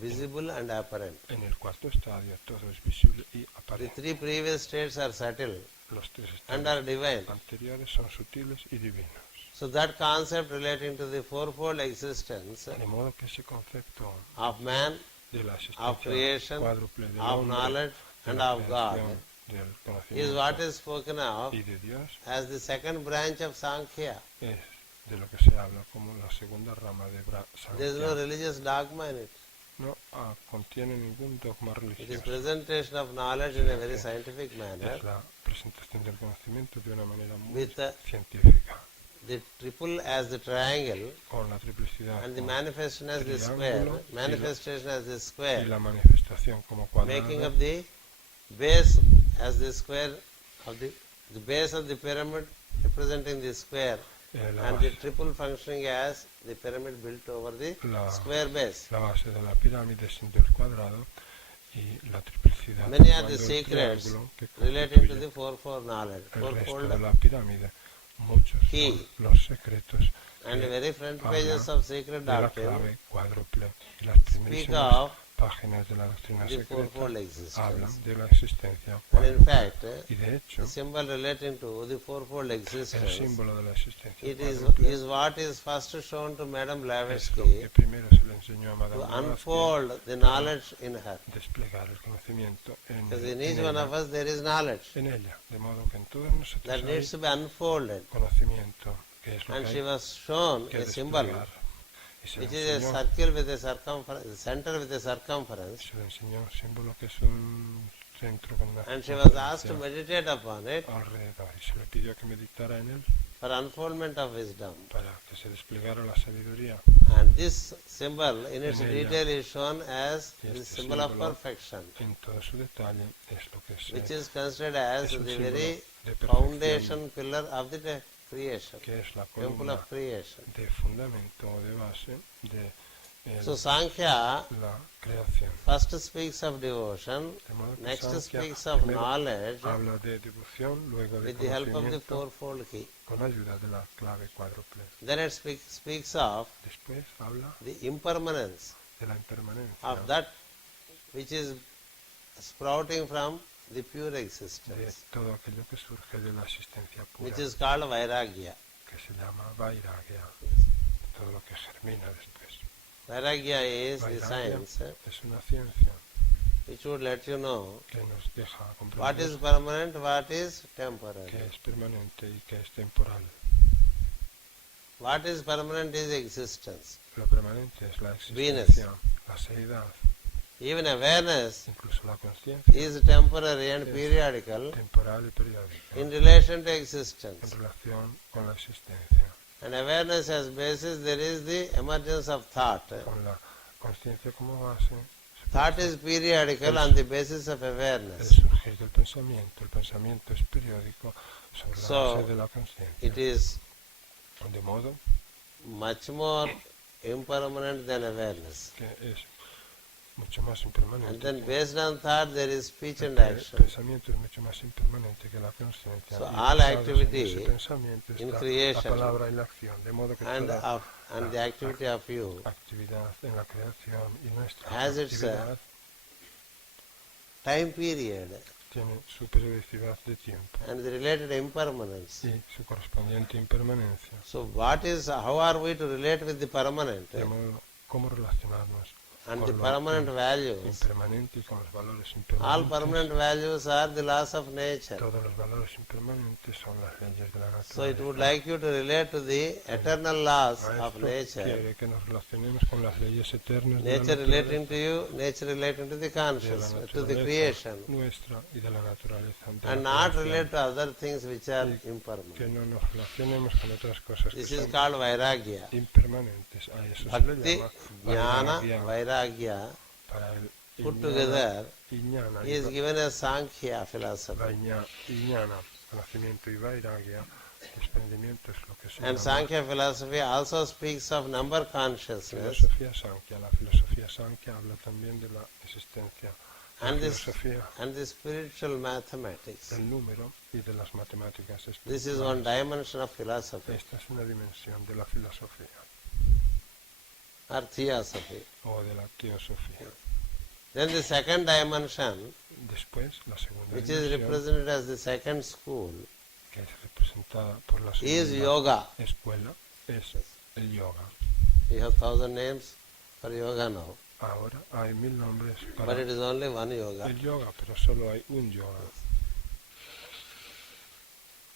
visible and apparent. En el cuarto estadio todo es visible y The aparente. three previous states are subtle Los tres and estadios are divine. anteriores son sutiles y divinos. So that concept relating to the fourfold existence De modo que ese concepto of man, de la of existencia creation, cuádruple del of hombre, knowledge, de and la of God creación, del is what conocimiento is spoken of y de Dios as the second branch of Sankhya. es de lo que se habla como la segunda rama de There is no Sankhya. religious dogma in it. No contiene ningún dogma It is religioso. presentation of knowledge in a very scientific manner. Es la presentación del conocimiento de una manera muy With the científica, the triple as the triangle con la triplicidad and the como manifestation as the triángulo square, manifestation as the y square, la manifestación como making cuadrado, up the base as the square of the base of the pyramid representing the square, la and the base, triple functioning as the pyramid built over the La- square base. la base de la pirámide siendo el cuadrado y la triplicidad Many are the formando el secrets triángulo que related to constituye the fourfold knowledge, el resto de fourfold, la pirámide. Muchos Key. son los secretos and the que very front habla pages of Secret de la Doctrine clave cuádruple y las speak primerísimas of páginas de la doctrina the secreta fourfold existence. hablan de la existencia And in cuádruple. fact, Y de hecho, the symbol relating to the fourfold el existence, símbolo de la existencia it is cuádruple what is first shown to Madame es lo Blavatsky que primero se le enseñó a Madame to Blavatsky, unfold the knowledge in her. desplegar el conocimiento Because in each one of us there is knowledge en ella, de modo que en todos nosotros that hay needs to be unfolded. conocimiento, que es lo And que she hay was shown que a symbol desplegar. Y se le which is a enseñó, circle with a circumference, center with a circumference. se le enseñó un símbolo que es un centro con una And she was asked to circunferencia meditate upon it alrededor y se le pidió que meditara en él for unfoldment of wisdom. para que se desplegara la sabiduría. And this symbol in its En ella. detail is shown as Y the este symbol of símbolo, perfection, en todo su detalle, es lo que se which is considered as es un the símbolo very de perfección, foundation pillar of the creation, que es la temple columna of creation. de fundamento o de base de So Sankhya la creación. first speaks of devotion, De modo que next Sankhya speaks of primero knowledge habla de devoción, luego de with the help of the conocimiento fourfold key. con ayuda de la clave cuádruple. Then it speaks of Después habla the impermanence de la impermanencia of that which is sprouting from the pure de existence, todo aquello que surge de la existencia pura, which is called Vairagya. que se llama Vairagya, todo lo que germina después. Vairagya is the Vairagya science es una ciencia which would let you know que nos deja what is comprender permanent, what is temporary. qué es permanente y qué es temporal. What is permanent is existence. Lo permanente es la Venus. existencia, la seidad, Even awareness incluso la conciencia is temporary and periodical temporal y periódica in relation to en existence. relación con la existencia. And awareness as basis, there is the emergence of thought. Con la conciencia como base, Thought is periodical on the basis of el awareness. surgir del pensamiento. El pensamiento es periódico sobre la So, base de la conciencia. it is De modo much more impermanent than awareness. que es mucho más And impermanente. then based on thought, there is speech and El action. pensamiento es mucho más impermanente que la conciencia. So, Y all basados en activity ese pensamiento in está creation la palabra y la acción. De modo que And, toda and the activity of you actividad en la creación y nuestra has its actividad time period tiene su periodicidad de tiempo and the related impermanence. y su correspondiente impermanencia. So how are we to relate with the permanent De modo, cómo relacionarnos and con the lo permanent values? impermanente y con los valores All impermanentes. permanent values are the laws of nature. Todos los valores impermanentes son las leyes de la naturaleza. So it would like you to relate to the eternal laws of Maestro nature. quiere que nos relacionemos con las leyes eternas de la Nature relating naturaleza, to you, nature relating to the de la consciousness, to the naturaleza creation, nuestra y de la naturaleza de and la not creación. relate to other things which are Que impermanent. no nos relacionemos con otras cosas que This is son called Vairagya. impermanentes. A eso se le Bhakti, llama Jnana, vairagya. Vairagya Para el put jnana together y jnana, is given as Sankhya philosophy. jnana, conocimiento y vairagya, desprendimiento es lo que se And llama Sankhya philosophy also speaks of number consciousness filosofía Sankhya. La filosofía Sankhya habla también de la existencia, la and filosofía the spiritual mathematics. del número y de las matemáticas This is one espirituales. dimension of philosophy Esta es una dimensión de la filosofía or theosophy. o de la teosofía. Then the second dimension, Después, la segunda which is dimensión, represented as the second school, que es representada por la is segunda yoga. escuela, es el yoga. You have 1,000 names for yoga now, Ahora hay 1000 nombres but para it is only one yoga. el yoga, pero solo hay un yoga.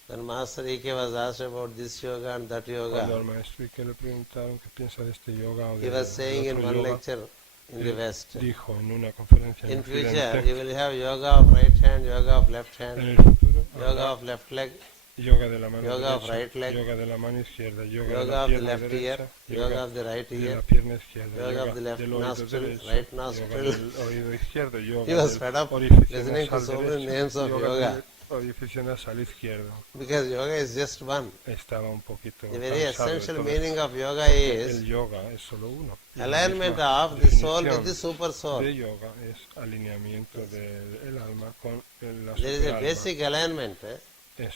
When Master Ike was asked about this yoga and that Cuando yoga, al maestro Ike le preguntaron qué piensa de este yoga o he de was saying in otro one yoga, lecture in the West, dijo en una conferencia en in future you Occidente, will have yoga of right hand, yoga of left en hand, el futuro yoga habrá of left leg, yoga de la mano yoga of derecha, right leg, yoga de la mano izquierda, yoga de yoga la of the pierna left ear, derecha, yoga of the right de ear, la pierna izquierda, yoga of the left del oído nostril, derecho, right yoga nostril. del oído izquierdo, yoga He was del fed up orificio listening to nasal so many derecho, names of yoga yoga. del orificio nasal izquierdo. Because yoga is just one. Estaba un poquito The very cansado de essential todo meaning esto. of yoga El is yoga es solo uno. Y la alignment misma of the soul with definición the super soul. de yoga es alineamiento del alma con la There is a superalma. basic alignment Es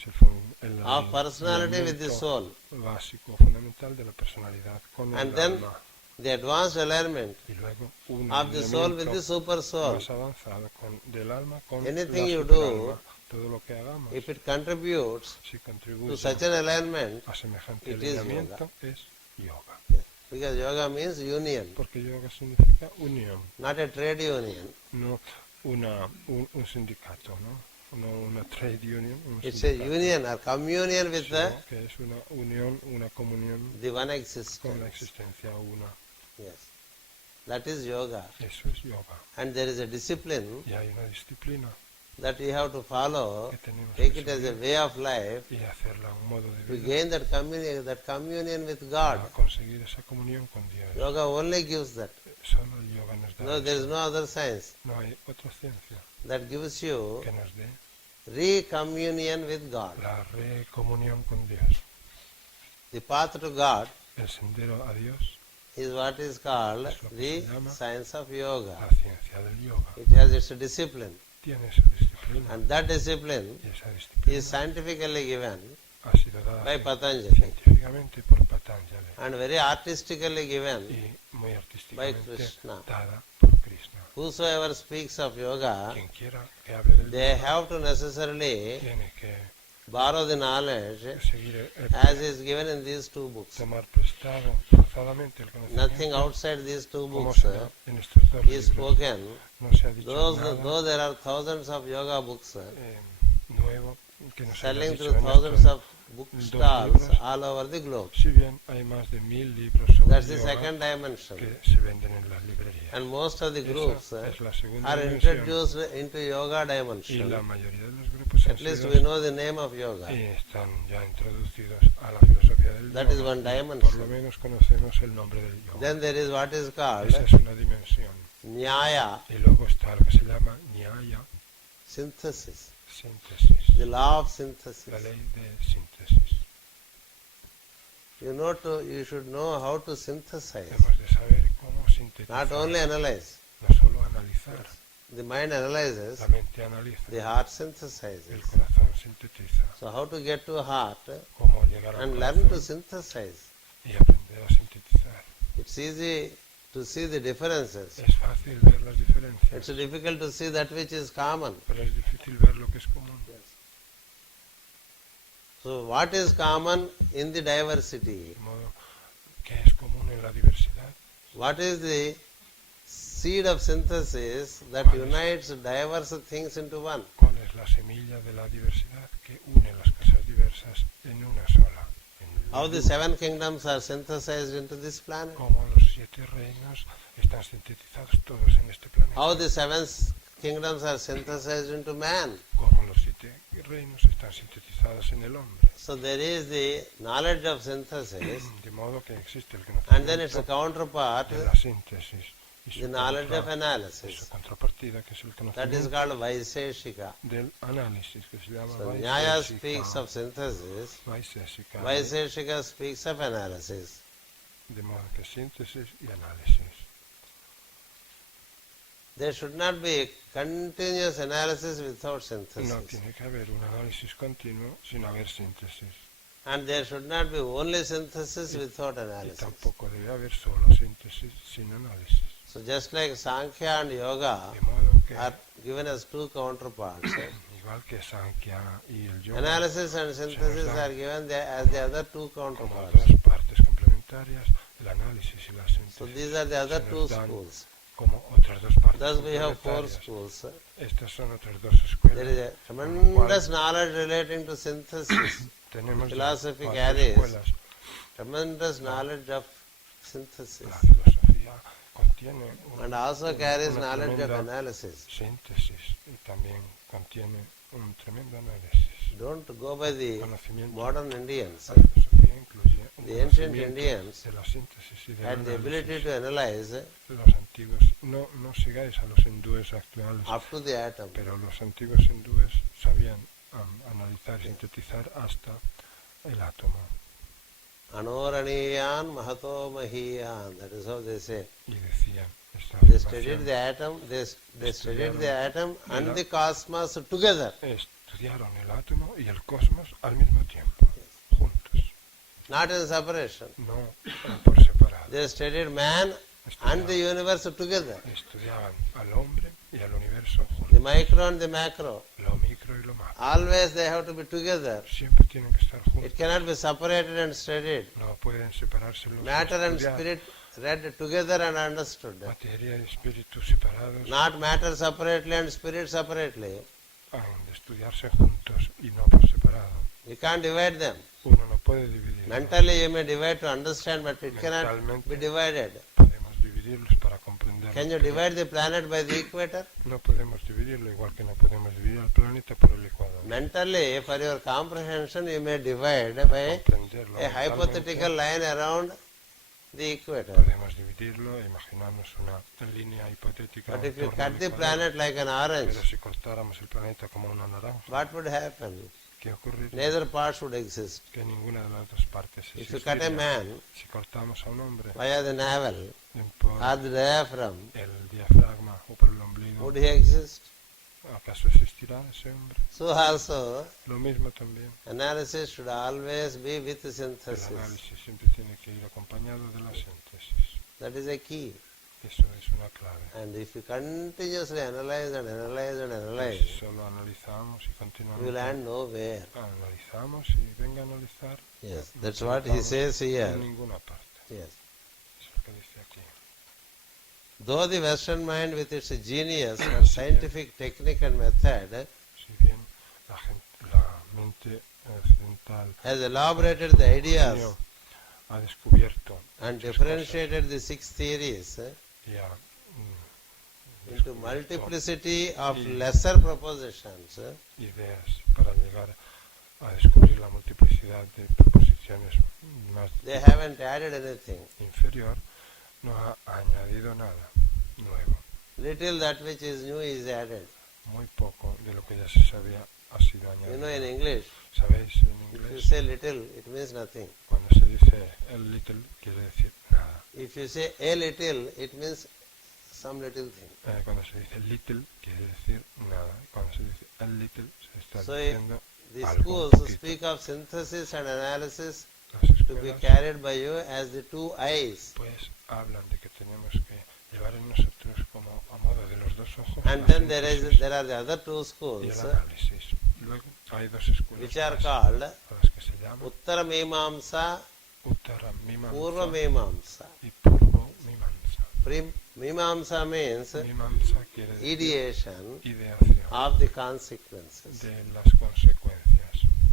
el of personality with the alineamiento soul. básico, fundamental de la personalidad con And el then alma. the advanced alignment Y luego un of the soul with the alineamiento super soul. más avanzado del alma con Anything la you superalma. Todo lo que hagamos, If it contributes si to contribuye such an alignment, a semejante it is alineamiento, es yoga. because yoga means union, Porque yoga significa unión, not a trade union. no un sindicato, ¿no? No una trade union, un It's a sindicato, union or communion with sino que es una unión, una comunión the one con la existence. existencia una. Yes. That is yoga. Eso es yoga. And there is a discipline Y hay una disciplina that you have to follow, que tenemos take que it as a seguir way of life y hacerla un modo de to vida gain that communion with God. para conseguir esa comunión con Dios. Yoga only gives that. Solo el yoga nos da No, there is eso. no other science No hay otra ciencia that gives you que nos dé recommunion with God. la recomunión con Dios. The path to God El sendero a Dios, is what is called Es lo que the se llama science of yoga. la ciencia del yoga. It has its discipline, Tiene esa disciplina and that discipline y esa is disciplina scientifically given ha sido dada by Patanjali científicamente por Patanjali and very artistically given y muy by artísticamente Krishna. dada por Krishna. Whosoever speaks of yoga, Quien quiera que hable del they yoga have to necessarily tiene que borrow the knowledge seguir as is given in these two books. tomar prestado, forzar forzadamente el Nothing conocimiento, outside these two como books se da en estos dos is libros, spoken. no se ha dicho Though nada there are thousands of yoga books nuevo que nos haya selling dicho through en thousands estos of book dos stalls libros, all over the globe. si bien hay más de 1000 libros sobre That's the yoga second dimension. que se venden en las librerías. And most of the groups Esa es la segunda are dimensión. introduced into yoga Y la dimension. mayoría de los grupos han At least sido we know the name of yoga. están ya introducidos a la filosofía del That is yoga. one Por lo dimension. menos conocemos el nombre del yoga. Then there is what is called Esa es una dimensión. Nyaya, Y luego está lo que se llama Nyaya, synthesis, síntesis, the law of la synthesis. ley de síntesis. You should know how to synthesize, Hemos de saber cómo sintetizar, not only analyze. no solo analizar. The mind analyzes, La mente analiza, the heart el synthesizes. corazón sintetiza. So how to get to heart Cómo llegar al and learn to corazón synthesize. y aprender a sintetizar. It's easy to see the differences. Es fácil ver las diferencias, It's difficult to see that which is common. pero es difícil ver lo que es común. So what is common in the diversity? De modo que es común en la diversidad. What is the seed of synthesis that unites diverse things into one? ¿Cuál es la semilla de la diversidad que une las cosas diversas en una sola? How the seven kingdoms are synthesized into this planet? Cómo los 7 reinos están sintetizados todos en este planeta. How the seven kingdoms are synthesized into man? Cómo los 7 reinos están sintetizados en el hombre. So there is the knowledge of synthesis, De modo que existe el and then its conocimiento counterpart, de la síntesis y su, the knowledge of y su analysis. contrapartida, que es el That is conocimiento called Vaiseshika. del análisis, que se llama So Nyaya speaks of synthesis, Vaiseshika, Vaiseshika speaks of analysis. de modo que síntesis y análisis. There should not be continuous analysis without No synthesis. tiene que haber un análisis continuo sin haber síntesis. And there should not be only synthesis without Y analysis. tampoco debe haber solo síntesis sin análisis. So just like Sankhya and Yoga De modo que, are given as two counterparts, igual que Sankhya y el yoga, analysis and synthesis are given as the other two como counterparts. dos partes complementarias, el análisis y la So síntesis, these are the other se two nos dan schools. como otras dos partes Thus we have four complementarias. schools. Estas son otras dos escuelas. There is a tremendous knowledge relating to synthesis. Tenemos Philosophy cuatro carries escuelas. tremendous knowledge of synthesis. La filosofía contiene And also carries una knowledge of tremenda analysis. síntesis y también contiene un tremendo análisis. Don't go by the Conocimiento. modern Indians. La filosofía incluye un The ancient conocimiento Indians de la síntesis y del had the ability análisis. to analyze Los antiguos, no sigáis a los hindúes actuales, up to the atom. pero los antiguos hindúes sabían analizar y sintetizar hasta el átomo. Anoraniyan mahato mahiyan. That is how they say. Y decían esta They afirmación. studied the atom, they studied the atom and la- the cosmos together. Estudiaron el átomo y el cosmos al mismo tiempo, juntos, Not in separation. no por separado. They studied man and the universe together. Estudiaban al hombre y al universo The juntos, micro and the macro. lo micro y lo macro. Always they have to be together. Siempre tienen que estar It juntos, cannot be separated and studied. no pueden separarse los Matter and estudiar. spirit read together and understood. Materia y espíritu separados Not matter separately and spirit separately. han de estudiarse juntos y no por separado. You can't divide them. Uno no puede dividirlos. Mentally you may divide to understand, but it cannot Mentalmente be divided. podemos dividirlos para comprender. Can you divide the planet by the equator? No podemos dividirlo, igual que no podemos dividir al planeta por el ecuador. Mentally, for your comprehension, you may divide by Comprenderlo a hypothetical line around the equator. podemos dividirlo e imaginarnos una línea hipotética But en if you torno al cut the ecuador. planet like an orange, Pero si cortáramos el planeta como una naranja, what would happen? ¿qué ocurriría? Neither part should exist. Que ninguna de las dos partes If you cut a existiría. man Si cortamos a un hombre via the navel por or the diaphragm, el diafragma o por el ombligo, would he exist? ¿acaso existirá ese hombre? So also, Lo mismo también. analysis should always be with El synthesis. análisis siempre tiene que ir acompañado de la síntesis. That is a key. Eso es una clave. And if you continuously analyze and analyze and Si analyze, solo analizamos y you will continuamente land nowhere. analizamos y venga a analizar, Yes, that's what he says en here. ninguna parte. Yes. Though the Western mind with its genius, Sí, scientific technique and method Si bien la mente occidental has con elaborated su the ideas genio ha descubierto and muchas differentiated the six theories cosas y ha into descubierto multiplicity of y- lesser propositions, ideas para llegar a descubrir la multiplicidad de proposiciones más they haven't added anything. inferior, no ha añadido nada nuevo. Little that which is new is added. Muy poco de lo que ya se sabía ha sido You know, añadido. in English, ¿Sabéis? En if you inglés, say little, it means nothing. cuando se dice el little, quiere decir nada. If you say a little, it means some little thing. Cuando se dice little, quiere decir nada. Cuando se dice a little, se está So, diciendo the algo, un schools poquito. speak of synthesis and analysis Las to be escuelas, carried by you as the two eyes. pues, hablan de que tenemos que llevar en nosotros como a modo de los dos ojos And la then síntesis there are the other two y schools, el análisis. Luego hay dos escuelas which are más, called a las que se llaman Uttara Mimamsa, Uttara Mimamsa Purva Mimamsa. y Purva Mimamsa. Mimamsa means Mimamsa quiere decir ideation ideación of the consequences. de las consecuencias.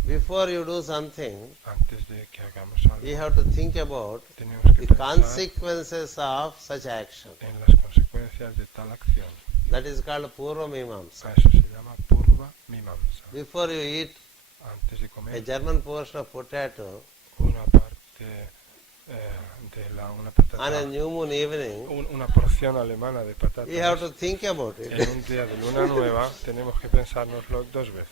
Before you do something, Antes de que hagamos you algo, have to think about tenemos que the pensar consequences of such action. en las consecuencias de tal acción. That is called Purva Mimamsa. A eso se llama Purva Mimamsa. Before you eat Antes de a comer German portion of potato una parte una patata, on a new moon evening, una porción alemana de patatas, you have to think about en it. un día de luna nueva, tenemos que pensárnoslo dos veces.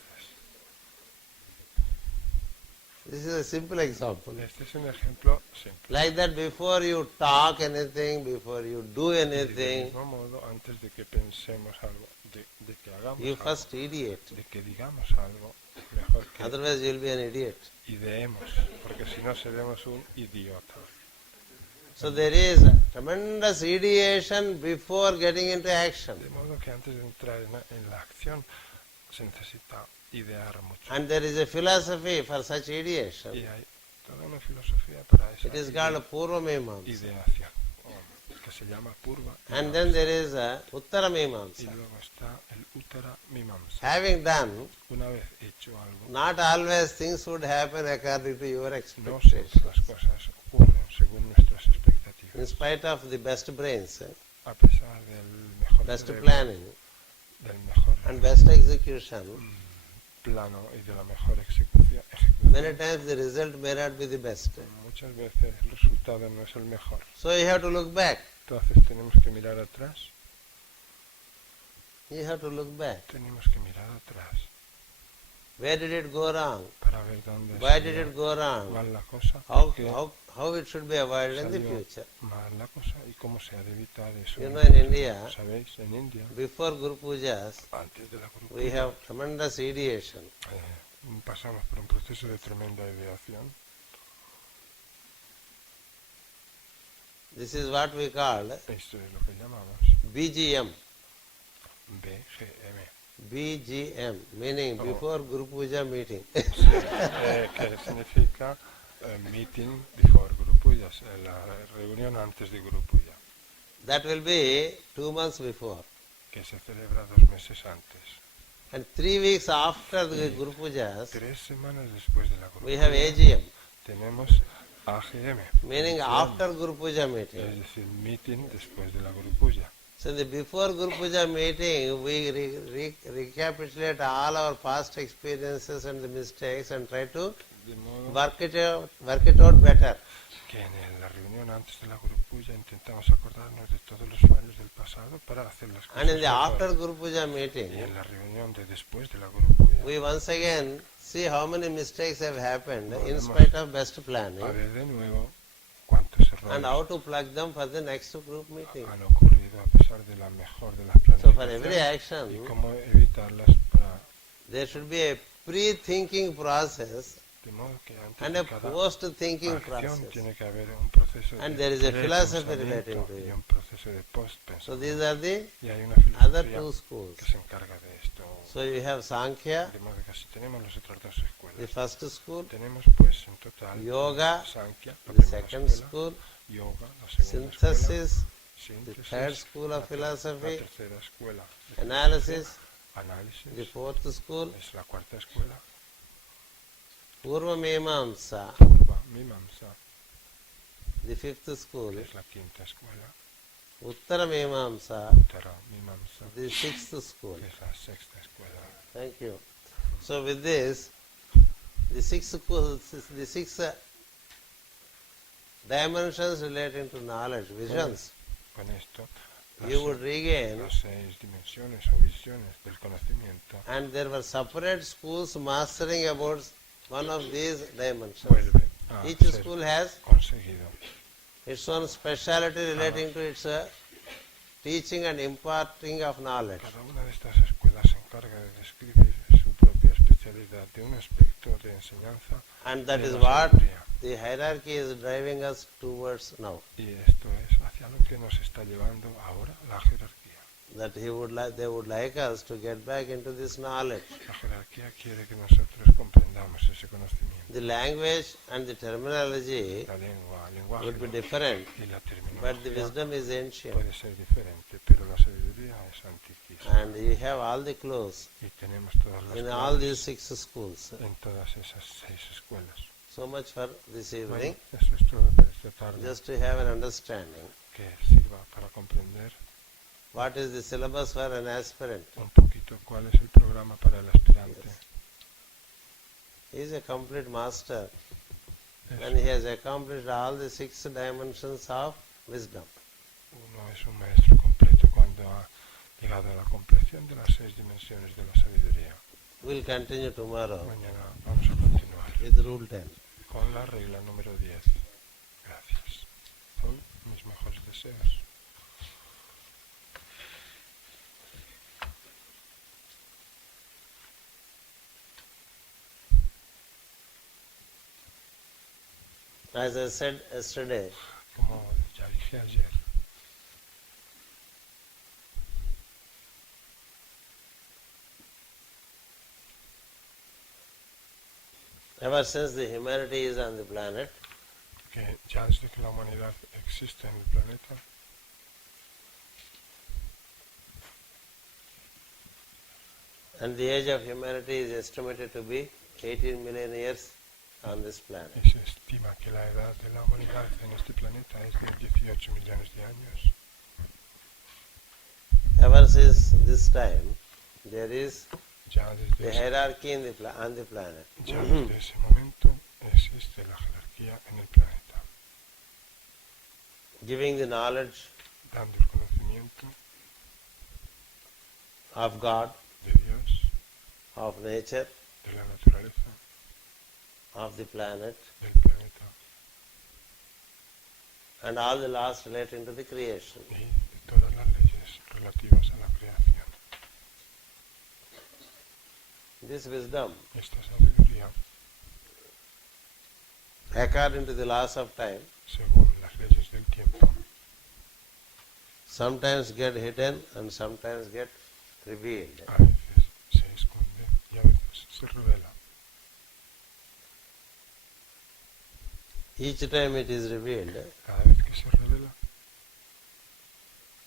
This is a simple example. Este es un ejemplo simple. Like that, before you talk anything, before you do Y del anything, mismo modo, antes de que pensemos algo, de que hagamos you algo, first ideate. de que digamos algo, mejor que Otherwise, you will be an idiot. ideemos, porque si no seremos un idiota. So there is tremendous ideation before getting into action. De modo que antes de entrar en la acción se necesita idear mucho. And there is a philosophy for such ideation. Y hay toda una filosofía para esa It is called Purva Mimamsa. ideación, que se llama Purva And then Mimamsa. there is a Uttara Y Mimamsa. luego está el Uttara Mimamsa. Having done, Una vez hecho algo, not always things would happen according to your no expectations. siempre las cosas ocurren según nuestras In expectativas. spite of the best brains, A pesar del mejor best cerebro, planning, del mejor and best execution, plano y de la mejor ejecución, many times the result may not be the best. muchas veces el resultado no es el mejor. So you have to look back. Entonces tenemos que mirar atrás. You have to look back. Tenemos que mirar atrás Where did it go wrong? para ver dónde Why did salió it go wrong? mal la cosa, How, por qué how it should be avoided in the salió future. mal la cosa y cómo se ha de evitar eso. You en know, el in futuro. India, ¿Sabéis? En India, before Guru Pujas, antes de la Guru we Puja, have tremendous ideation. pasamos por un proceso de tremenda ideación. This is what we call Esto es lo que llamamos BGM. BGM. BGM, meaning Oh. before Guru Puja meeting. Sí, que significa meeting before Guru Puja, la reunión antes de Guru Puja, That will be 2 months before. que se celebra 2 meses antes. And 3 weeks after the Guru Pujas, 3 semanas después de la Guru we have Puja, AGM, tenemos AGM, meaning AGM, after Guru Puja es meeting. decir, meeting después de la Guru Puja. So in the before Guru Puja meeting, we recapitulate all our past experiences and the mistakes and try to De modo work it out better. que en la reunión antes de la Guru Puja intentamos acordarnos de todos los fallos del pasado para hacer las cosas And in the mejor. after Guru Puja Y meeting, en la reunión de después de la Guru Puja, we once again see how many mistakes have happened in Podemos spite of best a planning ver de nuevo cuántos errores and how to plug them for the next group meeting. han ocurrido a pesar de la mejor de las So for every planificaciones y action, cómo evitarlas para, there should be a pre-thinking process de modo que antes and de a cada post-thinking acción process. tiene que haber un proceso And de there is a philosophy prepensamiento relating to y it. un proceso de So post-pensamiento. these are the Y hay una other filosofía two schools. que se encarga de esto. So you have Sankhya, De modo que así tenemos las otras dos the escuelas. first school, Tenemos pues en total Yoga, Sankhya, la the primera second escuela, school, Yoga, la segunda escuela, synthesis, The third síntesis, school la of philosophy, tercera escuela de analysis, filosofía, análisis, the fourth school, es la cuarta escuela, Purva Mimamsa, Purva Mimamsa, the fifth school, que es la quinta escuela, Uttara Mimamsa, Uttara Mimamsa, the sixth school. que es la sexta escuela. Thank you. So with this, the six dimensions relating to knowledge, visions, Con esto, you would regain, las 6 dimensiones o visiones del conocimiento and there were separate schools mastering about one of these dimensions. vuelve a Each ser school has conseguido. its own speciality relating to its teaching and imparting of knowledge. Cada una de estas escuelas se encarga de describir su propia especialidad de un aspecto de enseñanza And that de is la what sabiduría. the hierarchy is driving us towards now. Y esto es hacia lo que nos está llevando ahora la jerarquía. That they would like us to get back into this knowledge. La jerarquía quiere que nosotros comprendamos ese conocimiento. The language and the terminology La lengua, el lenguaje would be different, y la but the terminología wisdom is ancient. puede ser diferente, pero la sabiduría es antiquísima. And you have all the clues Y tenemos todas las in all claves these 6 schools. en todas esas 6 escuelas. So much for this Bueno, evening, eso es todo para esta tarde, just to have an understanding. que sirva para comprender What is the syllabus for an aspirant? un poquito cuál es el programa para el aspirante. He is a complete master Es- when he has accomplished all the 6 dimensions of wisdom. Uno es un maestro completo cuando ha llegado a la compleción de las 6 dimensiones de la sabiduría. We'll continue tomorrow Mañana vamos a continuar with Rule 10. con la regla número 10. Gracias. Son mis mejores deseos. As I said yesterday, Como ya dije ayer, ever since the humanity is on the planet, que ya desde que la humanidad existe en el planeta, and the age of humanity is estimated to be 18 million years on this planet. y se estima que la edad de la humanidad en este planeta es de 18 millones de años. Ever since this time, there is Ya the desde, ese, hierarchy on the planet. ya desde ese momento existe la jerarquía en el planeta, Giving the knowledge dando el conocimiento of God, de Dios, of nature, de la naturaleza, of the planet, del planeta and all the laws relating to the creation. y de todas las leyes relativas a la creación. This wisdom, Esta sabiduría, according to the laws of time, según las leyes del tiempo, sometimes get hidden and sometimes get revealed. a veces se esconde y a veces se revela. Each time it is revealed, Cada vez que se revela,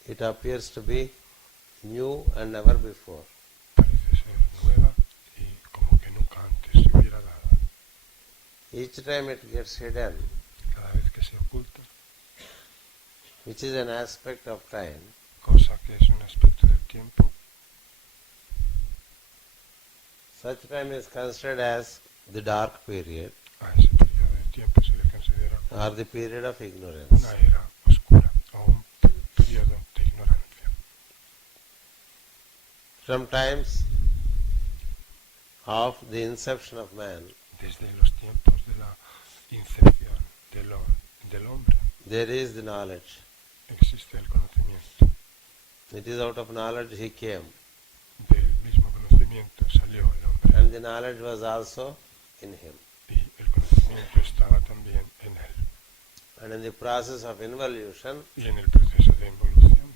it appears to be new and never before. parece ser nueva y como que nunca antes se hubiera dado. Each time it gets hidden, Cada vez que se oculta, which is an aspect of time, cosa que es un aspecto del tiempo, such time is considered as the dark period a ese periodo de tiempo se le considera or the period of ignorance. una era oscura o un periodo de ignorancia. From times of the inception of man, Desde los tiempos de la incepción del hombre there is the knowledge. existe el conocimiento. It is out of knowledge he came, Del mismo conocimiento salió el hombre and the knowledge was also in him. y el conocimiento estaba también en él. And in the process of involution, Y en el proceso de involución,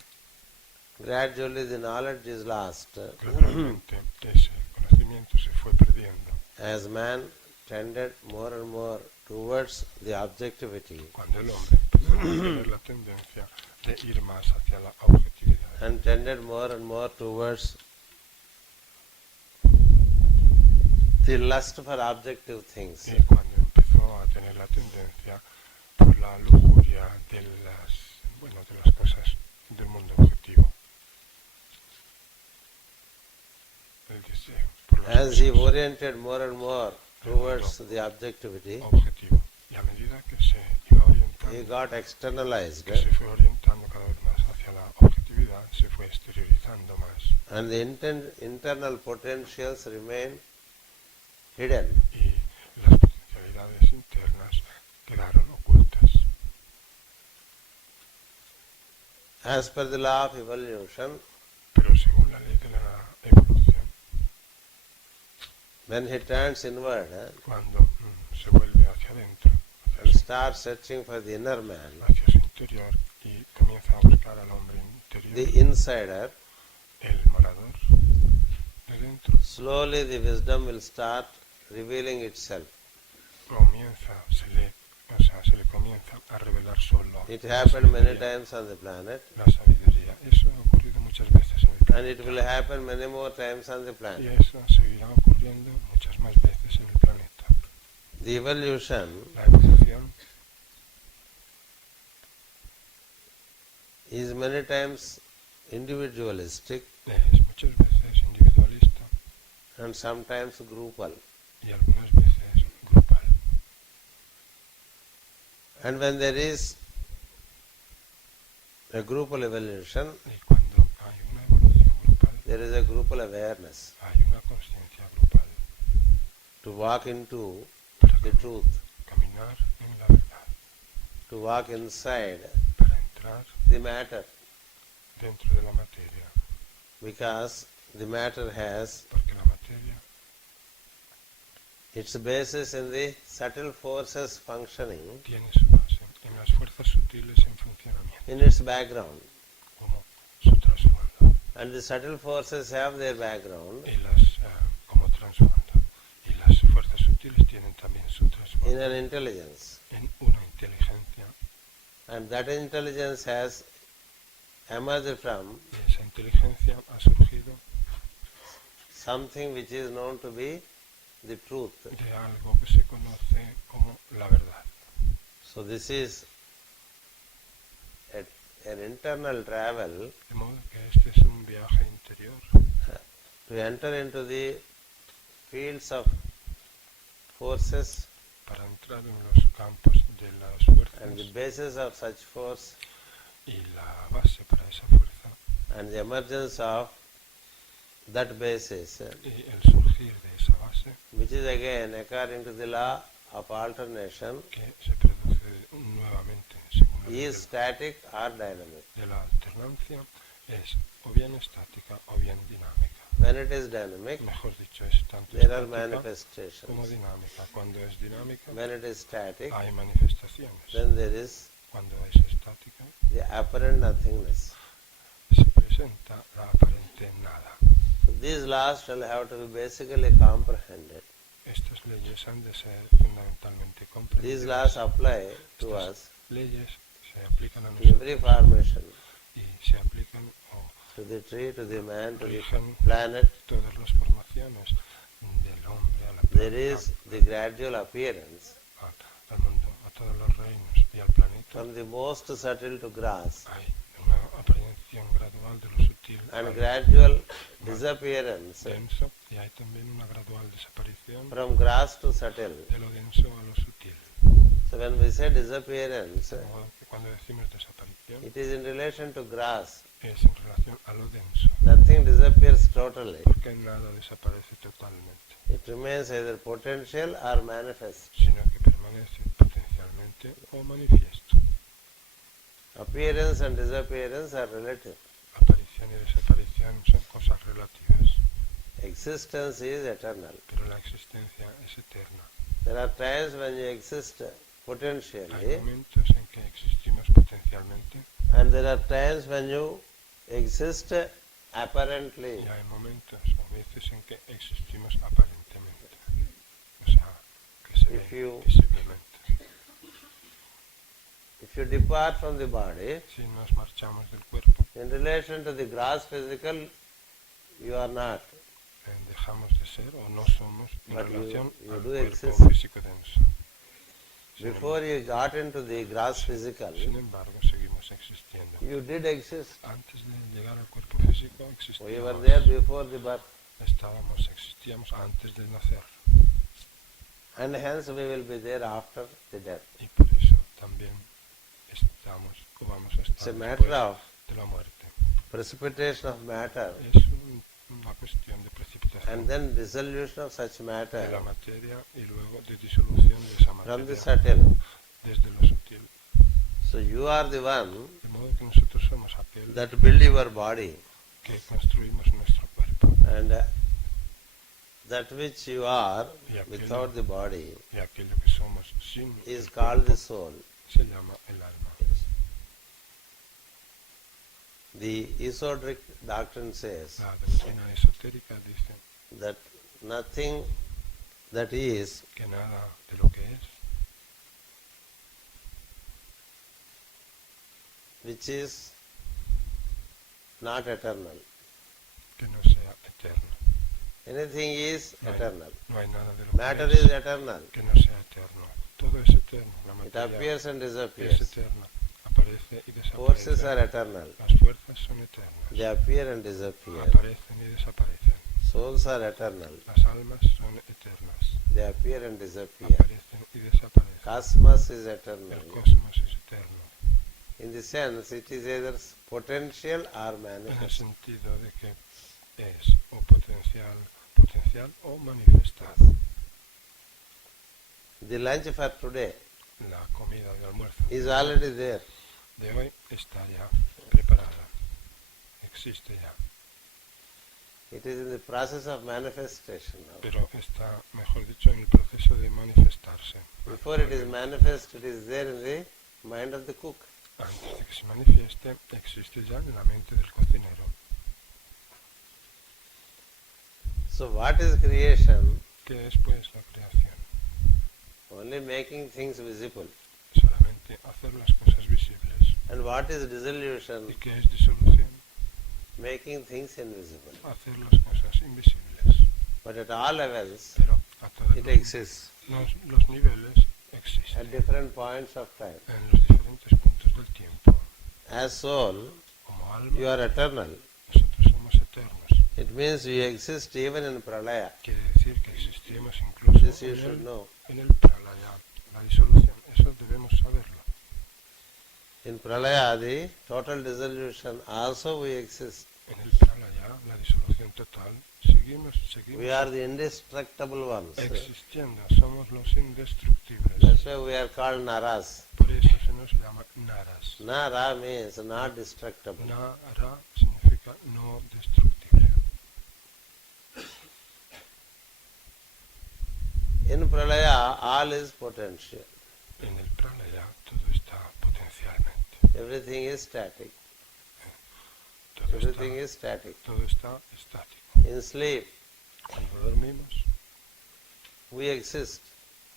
gradually the knowledge is lost gradualmente ese conocimiento se fue perdiendo. as man tended more and more towards the objectivity Cuando el hombre tener la tendencia de ir más hacia la objetividad. And tended more and more towards the lust for objective things. Y cuando empezó a tener la tendencia por la lujuria de las cosas del mundo objetivo. El deseo por las As he cosas oriented more and more towards the objectivity, objetivo. Y a medida que se iba orientando, he got externalized, que se fue orientando cada vez más hacia la objetividad, se fue exteriorizando más. and the internal potentials remain hidden. Y las potencialidades internas quedaron ocultas. As per the law of evolution, Pero según la ley de la evolución, when he turns inward cuando se vuelve hacia adentro, and starts searching for the inner man, hacia su interior y comienza a buscar al hombre interior, the insider, el morador de dentro, slowly the wisdom will start revealing itself. se le comienza a revelar solo It la happened many sabiduría. times on the planet, La sabiduría. Eso ha ocurrido muchas veces en el and it will planeta. happen many more times on the Y planet. eso seguirá ocurriendo muchas más veces en el planeta. The evolution La evolución is many times individualistic es muchas veces individualista and sometimes groupal. y algunas veces grupal. And when there is a groupal evolution, Y cuando hay una evolución grupal, there is a groupal awareness hay una conciencia grupal to walk into para the truth, caminar en la verdad, to walk inside para entrar the matter, dentro de la materia, because the matter has porque la materia its basis in the subtle forces functioning tiene su base en las fuerzas sutiles en funcionamiento, in its background. como su trasfondo, And the subtle forces have their background y como trasfondo. Y las fuerzas sutiles tienen también su in trasfondo an intelligence. en una inteligencia, And that intelligence has emerged from y esa inteligencia ha surgido something which is known to be the truth. de algo que se conoce como la verdad. So this is an internal travel De modo que este es un viaje interior to enter into the fields of forces, para entrar en los campos de las fuerzas, and the basis of such force y la base para esa fuerza and the emergence of that basis, y el surgir de esa base, which is again according to the law of alternation, que se produce nuevamente según la ley is static or dynamic. de la alternancia, es o bien estática o bien dinámica. When it is dynamic, Mejor dicho, es tanto there are estática como manifestations. dinámica. Cuando es dinámica When it is static, hay manifestaciones. then there is Cuando es estática the apparent nothingness. se presenta la aparente nada. These laws shall have to be basically comprehended. Estas leyes han de ser fundamentalmente These comprendidas. laws apply to Estas us leyes se aplican a in every nosotros formation, y se aplican o to the tree, to the man, to the rigen planet. todas las formaciones del hombre, a la There planeta, is the gradual appearance al mundo, a todos los reinos y al planeta. from the most subtle to gross, Hay una aparición gradual de lo sutil and al gradual disappearance denso, y hay también una gradual desaparición from gross to subtle. de lo denso a lo sutil. So when we say disappearance, Cuando decimos desaparición, it is in relation to gross. es en relación a lo denso, Nothing disappears totally. porque nada desaparece totalmente, It remains either potential or manifest. sino que permanece potencialmente o manifiesto. Appearance and disappearance are relative. Aparición y desaparición son cosas relativas, Existence is eternal. pero la existencia es eterna. There are times when you exist Hay potentially, momentos en que existimos potencialmente and there are times when you exist apparently. y hay momentos o veces en que existimos aparentemente, o sea, que se If ve you- visiblemente. If you depart from the body, si nos marchamos del cuerpo, in relation to the gross physical, you are not. dejamos de ser o no somos en But relación you al do cuerpo exist. físico denso. Before you got into the gross physical, Sin embargo, seguimos existiendo. you did exist. Antes de llegar al cuerpo físico We were existíamos. there before the birth. Existíamos antes de nacer. And hence we will be there after the death. Y por eso también estamos o vamos a It's a estar matter después of de la muerte. precipitation of matter Es una cuestión de precipitación and then dissolution of such de la matter materia y luego de disolución de esa from the materia subtle. desde lo sutil. So you are the one De modo que nosotros somos aquel that build your body, que construimos nuestro cuerpo and that which you are y aquello, without the body y aquello que somos sin is el called cuerpo the soul. se llama el alma. The esoteric doctrine says La doctrina esotérica dice that nothing that is que nada de lo que es, which is not eternal. que no sea eterno. Anything is No hay, eternal. no hay nada de lo Matter que is eternal. que no sea eterno. Todo es eterno. La It materia appears and es disappears. eterna. Aparece y Forces desaparece. are eternal. Las fuerzas son eternas. They appear and disappear. Aparecen y desaparecen. Souls are eternal. Las almas son eternas. They appear and disappear. Aparecen y desaparecen. Cosmos is eternal. El cosmos es eterno. In the sense, it is either potential or En el manifest. sentido de que es o potencial o manifestado. The lunch for today La comida de almuerzo is already there. de hoy está ya preparada. Existe ya. It is in the process of manifestation now. Pero está, mejor dicho, en el proceso de manifestarse. Before it is manifest, it is there in the mind of the cook. Antes de que se manifieste, existe ya en la mente del cocinero. So what is creation? ¿Qué es pues la creación? Only making things visible. Solamente hacer las cosas visibles. And what is dissolution? ¿Y qué es disolución? Making things invisible. Hacer las cosas invisibles. But at all levels, Pero a todos it exists los niveles at existen different points of time. en los diferentes puntos del tiempo. As soul, Como alma, you are eternal. nosotros somos eternos. It means you exist even in pralaya. Quiere decir que existimos incluso This you should know. en el pralaya, la disolución. Eso debemos saberlo. In pralaya, the total dissolution, also we exist. En el pralaya, la disolución total, seguimos We are the indestructible ones. existiendo. Somos los indestructibles. That's why we are called naras. Por eso se nos llama naras. Nara means not destructible. Nara significa no destructible. In pralaya, all is potential. En el pralaya todo está potencialmente. Everything is static. Todo Everything está, is static. todo está estático. In sleep, Cuando dormimos, we exist.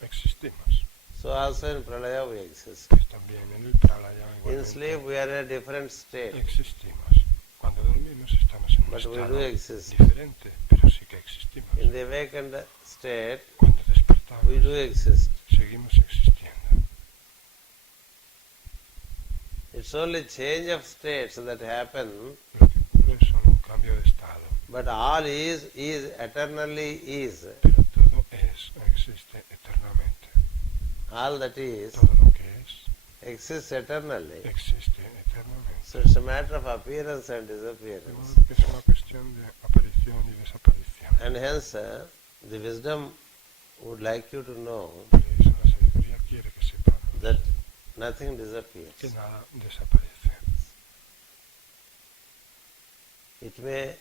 existimos. So also in pralaya we exist. Pues también en el pralaya In sleep igualmente we are in a different state. existimos. Cuando dormimos estamos en un But we estado do exist. diferente, pero sí que existimos. In the awakened state, Cuando despertamos, we do exist. seguimos existiendo. It's only change of states that happen, Lo que ocurre es solo un cambio de estado, but all is eternally is. pero todo es o existe eternamente. All that is Todo lo que es exists eternally. existe eternamente. So it's a matter of appearance and De disappearance. modo que es una cuestión de aparición y desaparición. And hence, the wisdom would like you to know Por eso la sabiduría quiere que sepamos that nothing disappears. que nada desaparece. It may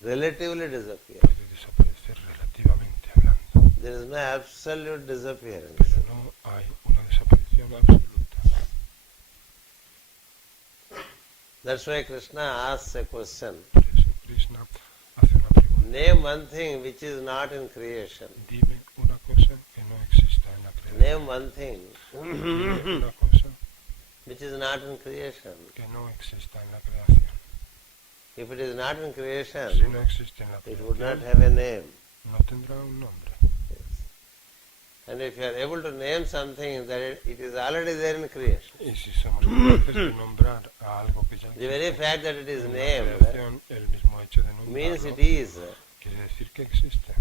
relatively disappear. Puede desaparecer relativamente hablando, There is no absolute disappearance. pero no hay una desaparición absoluta. That's why Krishna asks a question. Por eso Krishna hace una pregunta. Name one thing which is not in creation. Dime una cosa que no exista en la creación. Name one thing Dime una cosa which is not in creation. que no exista en la creación. If it is not in Si creation, no existe en la it would not creación, have a name. no tendrá un nombre. Yes. And if you are able to name something, that it is already there in creation. Y si somos capaces de nombrar a algo que ya The very existe fact that it is en la named creación, el mismo hecho de means nombrarlo, it is quiere decir que existe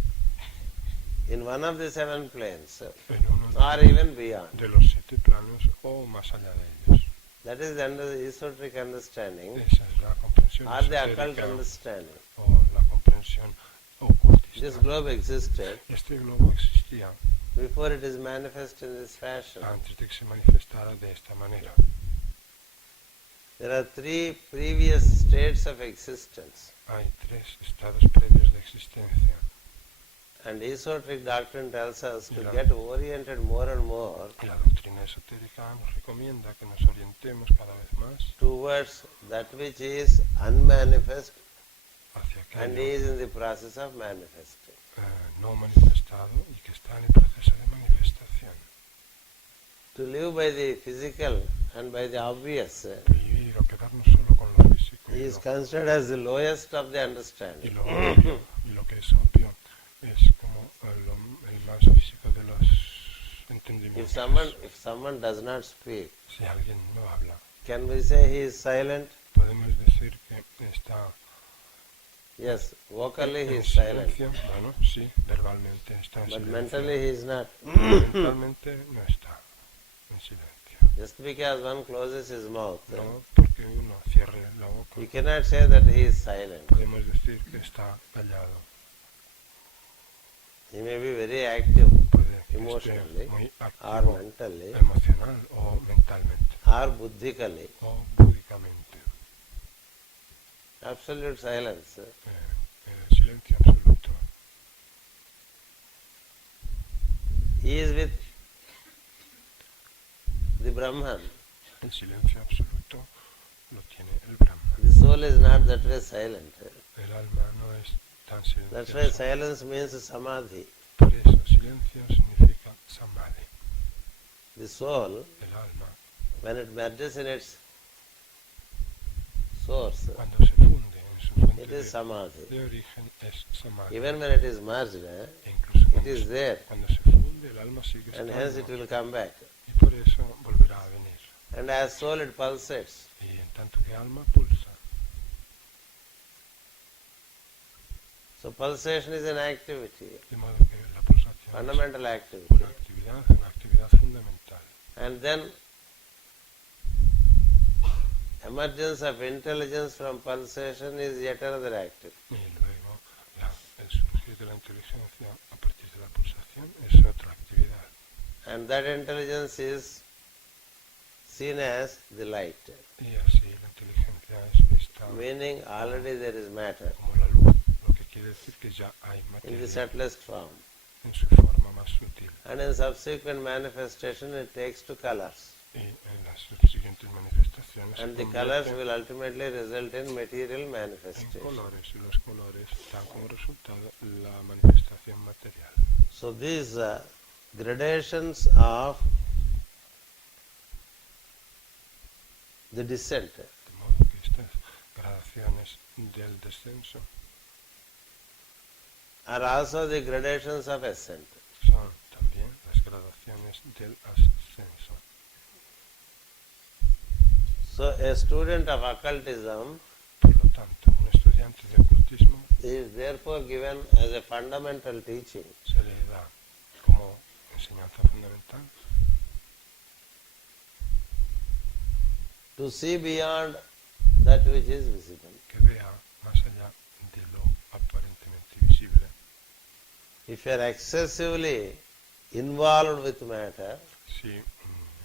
in one of the 7 planes, en uno or even beyond. de los 7 planos o más allá de ellos. That is under the esoteric understanding Esa es la comprensión or the occult esotérica understanding. o la comprensión ocultista. This globe existed Este globo existía before it is manifest in this fashion. antes de que se manifestara de esta manera. There are 3 previous states of existence. Hay 3 estados previos de existencia. And esoteric doctrine tells us to Yeah. get oriented more and more Y la doctrina esotérica nos recomienda que nos orientemos cada vez más towards that which is unmanifest hacia and aquello is in the process of manifesting. no manifestado y que está en el proceso de manifestación. To live by the physical and by the obvious Vivir o quedarnos solo con lo físico y is considered as the lowest of the understanding. lo obvio, y lo que es obvio es como el más físico de los entendimientos. If someone does not speak, Si alguien no habla, can we say he is silent? podemos decir que está Yes, vocally he en is silent, silencio. Bueno, sí, verbalmente está en but silencio. mentally he is not. Mentalmente no está en silencio. Just because one closes his mouth, No porque uno cierre la boca, you cannot say that he is silent. podemos decir que está callado. He may be very active, Puede que emotionally, esté muy or activo mentally, emocional o mentalmente or buddhically. o búdicamente. Absolute silence. Silencio absoluto. He is with the Brahman. El silencio absoluto lo tiene el Brahman. The soul is not that way silent. El alma no es tan That's why silenciosa. silence means samadhi. Por eso silencio significa samadhi. The soul, El alma, when it merges in its source, cuando se funde en su fuente it is samadhi. de origen, es samadhi. Even when it is merged, E incluso it cuando, is there, cuando se funde, el alma sigue and estando. hence it will come back. Y por eso volverá a venir. And as soul it pulsates. Y en tanto que alma pulsa. So pulsation is an activity, De modo que la pulsación fundamental es activity. una actividad fundamental. And then emergence of intelligence from pulsation is yet another activity. Y luego el surgir de la inteligencia a partir de la pulsación es otra actividad. And that intelligence is seen as the light, Y así la inteligencia es vista meaning already there is matter como la luz, lo que quiere decir que ya hay in the materia subtlest form. en su forma más sutil. And in subsequent manifestation it takes to colors. Y en las subsiguientes manifestaciones And se the colors convierte will ultimately result in material en manifestation. colores, y los colores dan como resultado la manifestación material. So these gradations of the descent De modo que estas gradaciones del descenso are also the gradations of ascent. son también las gradaciones del ascenso. So a student of occultism Por lo tanto, un estudiante de ocultismo is therefore given as a fundamental teaching se le da como enseñanza fundamental to see beyond that which is visible. que vea más allá de lo aparentemente visible. If you are excessively involved with matter, Si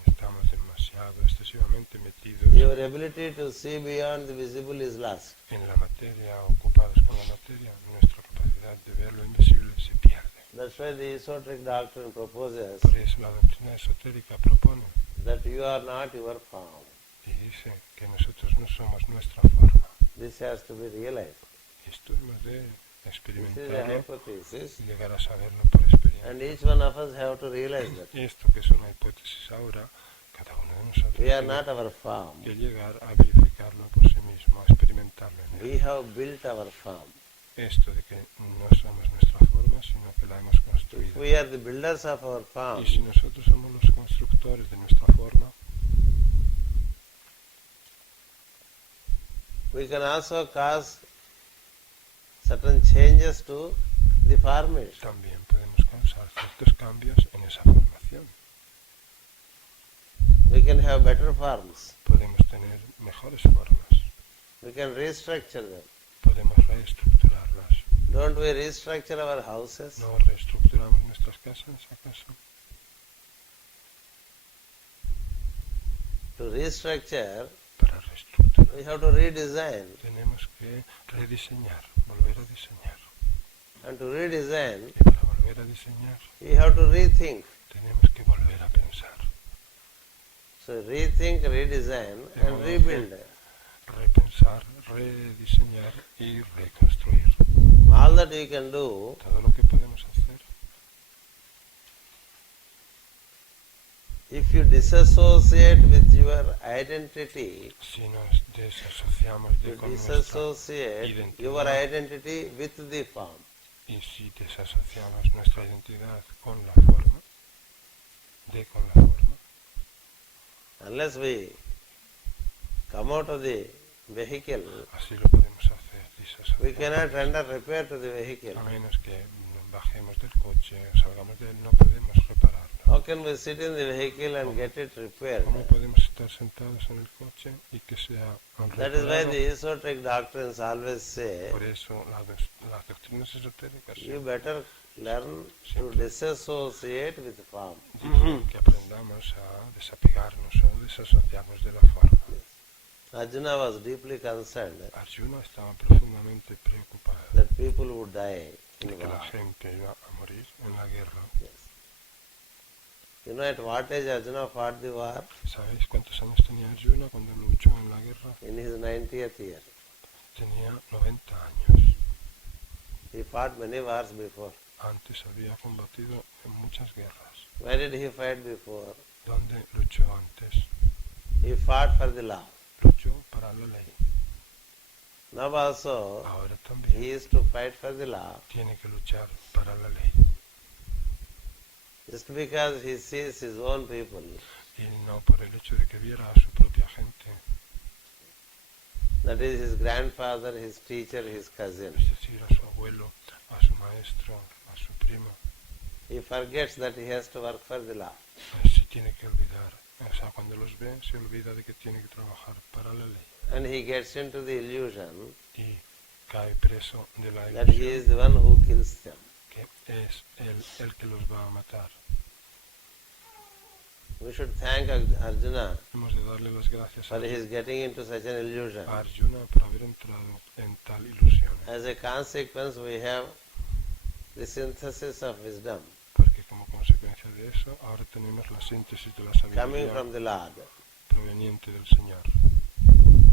estamos demasiado excesivamente metidos your ability to see beyond the visible is lost. en la materia, ocupados con la materia, nuestra capacidad de ver lo invisible se pierde. That's why the esoteric doctrine proposes Por eso la doctrina esotérica propone that you are not your form. y dice que nosotros no somos nuestra forma. This has to be realized. Esto hemos de This is a experimentarlo hypothesis, y llegar a saberlo por experiencia. and each one of us have to realize that. Y esto que es una hipótesis ahora, cada uno de nosotros We are tiene not our farm. que llegar a verificarlo por sí mismo, a experimentarlo en él. We have built our farm. Esto de que no somos nuestra forma, sino que la hemos If construido. we are the builders of our farm, Y si nosotros somos los constructores de nuestra forma, we can also cause certain changes to the formation. también podemos causar ciertos cambios en esa formación. We can have better forms. Podemos tener mejores formas, We can restructure them. podemos reestructurarlas. Don't we restructure our houses? ¿No reestructuramos nuestras casas, acaso? To restructure, Para reestructurar we have to redesign. tenemos que rediseñar, volver a diseñar. And to redesign, Y para volver a diseñar we have to rethink. tenemos que volver a pensar. So rethink, redesign and rebuild. Repensar, rediseñar y reconstruir. All that we can do, Todo lo que podemos hacer, if you disassociate with your identity, si nos desasociamos you con nuestra disassociate identidad. your identity with the form. y si desasociamos nuestra identidad con la forma, con la forma, Unless we come out of the vehicle, así lo podemos hacer, we disasociar. cannot render repair to the vehicle. A menos que nos bajemos del coche o salgamos de él, no podemos repararlo. How can we sit in the vehicle and get it repaired? ¿Cómo podemos estar sentados en el coche y que sea That is why reparado? the esoteric doctrines always say, Por eso las doctrinas esotéricas you better learn to disassociate with the form. dicen que aprendamos a desapegarnos o desasociarnos de la forma. Arjuna was deeply concerned Arjuna estaba profundamente preocupado that people would die de in que la war. gente iba a morir en la guerra. Yes. You know at what age Arjuna fought the war? ¿Sabéis cuántos años tenía Arjuna cuando luchó en la guerra? In his 90th year. Tenía 90 años. He fought many wars before. Antes había combatido en muchas guerras. Where did he fight before? ¿Dónde luchó antes? He fought for the law. Luchó para la ley. Now also, Ahora he también is to fight for the law. tiene que luchar para la ley. Just because he sees his own people, Y no por el hecho de que viera a su propia gente, that is his grandfather, his teacher, his cousin. es decir, a su abuelo, a su maestro, a su primo, He forgets that he has to work for the law. se tiene que olvidar. O sea, cuando los ve, se olvida de que tiene que trabajar para la ley. And he gets into the illusion Y cae preso de la that he ilusión is the one who kills them. que es él el que los va a matar. We should thank Arjuna Hemos de darle las gracias for his getting into such an illusion. a Arjuna por haber entrado en tal ilusión. As a consequence, we have the synthesis of wisdom Porque como consecuencia de eso, ahora tenemos la síntesis de la coming sabiduría from the Lord. proveniente del Señor.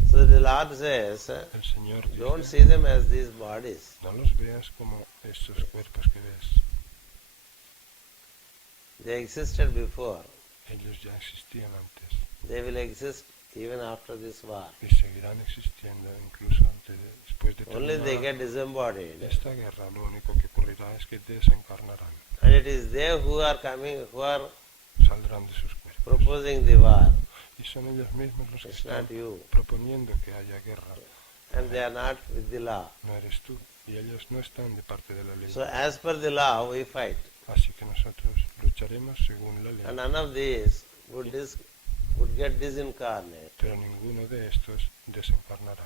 So the Lord says, El Señor don't dice, see them as these bodies. no los veas como estos cuerpos que ves. They existed before. Ellos ya existían antes They will exist even after this war. y seguirán existiendo incluso después de Only they terminar get disembodied. esta guerra. Lo único que ocurrirá es que desencarnarán, And it is they who are coming, who are saldrán de sus cuerpos. proposing the war. Y son ellos mismos los que It's están not you. proponiendo que haya guerra. And they are not with the law. No eres tú. Y ellos no están de parte de la ley. So as per the law, we fight. Así que nosotros lucharemos según la ley. And none of these would get disincarnate. Pero ninguno de estos desencarnará.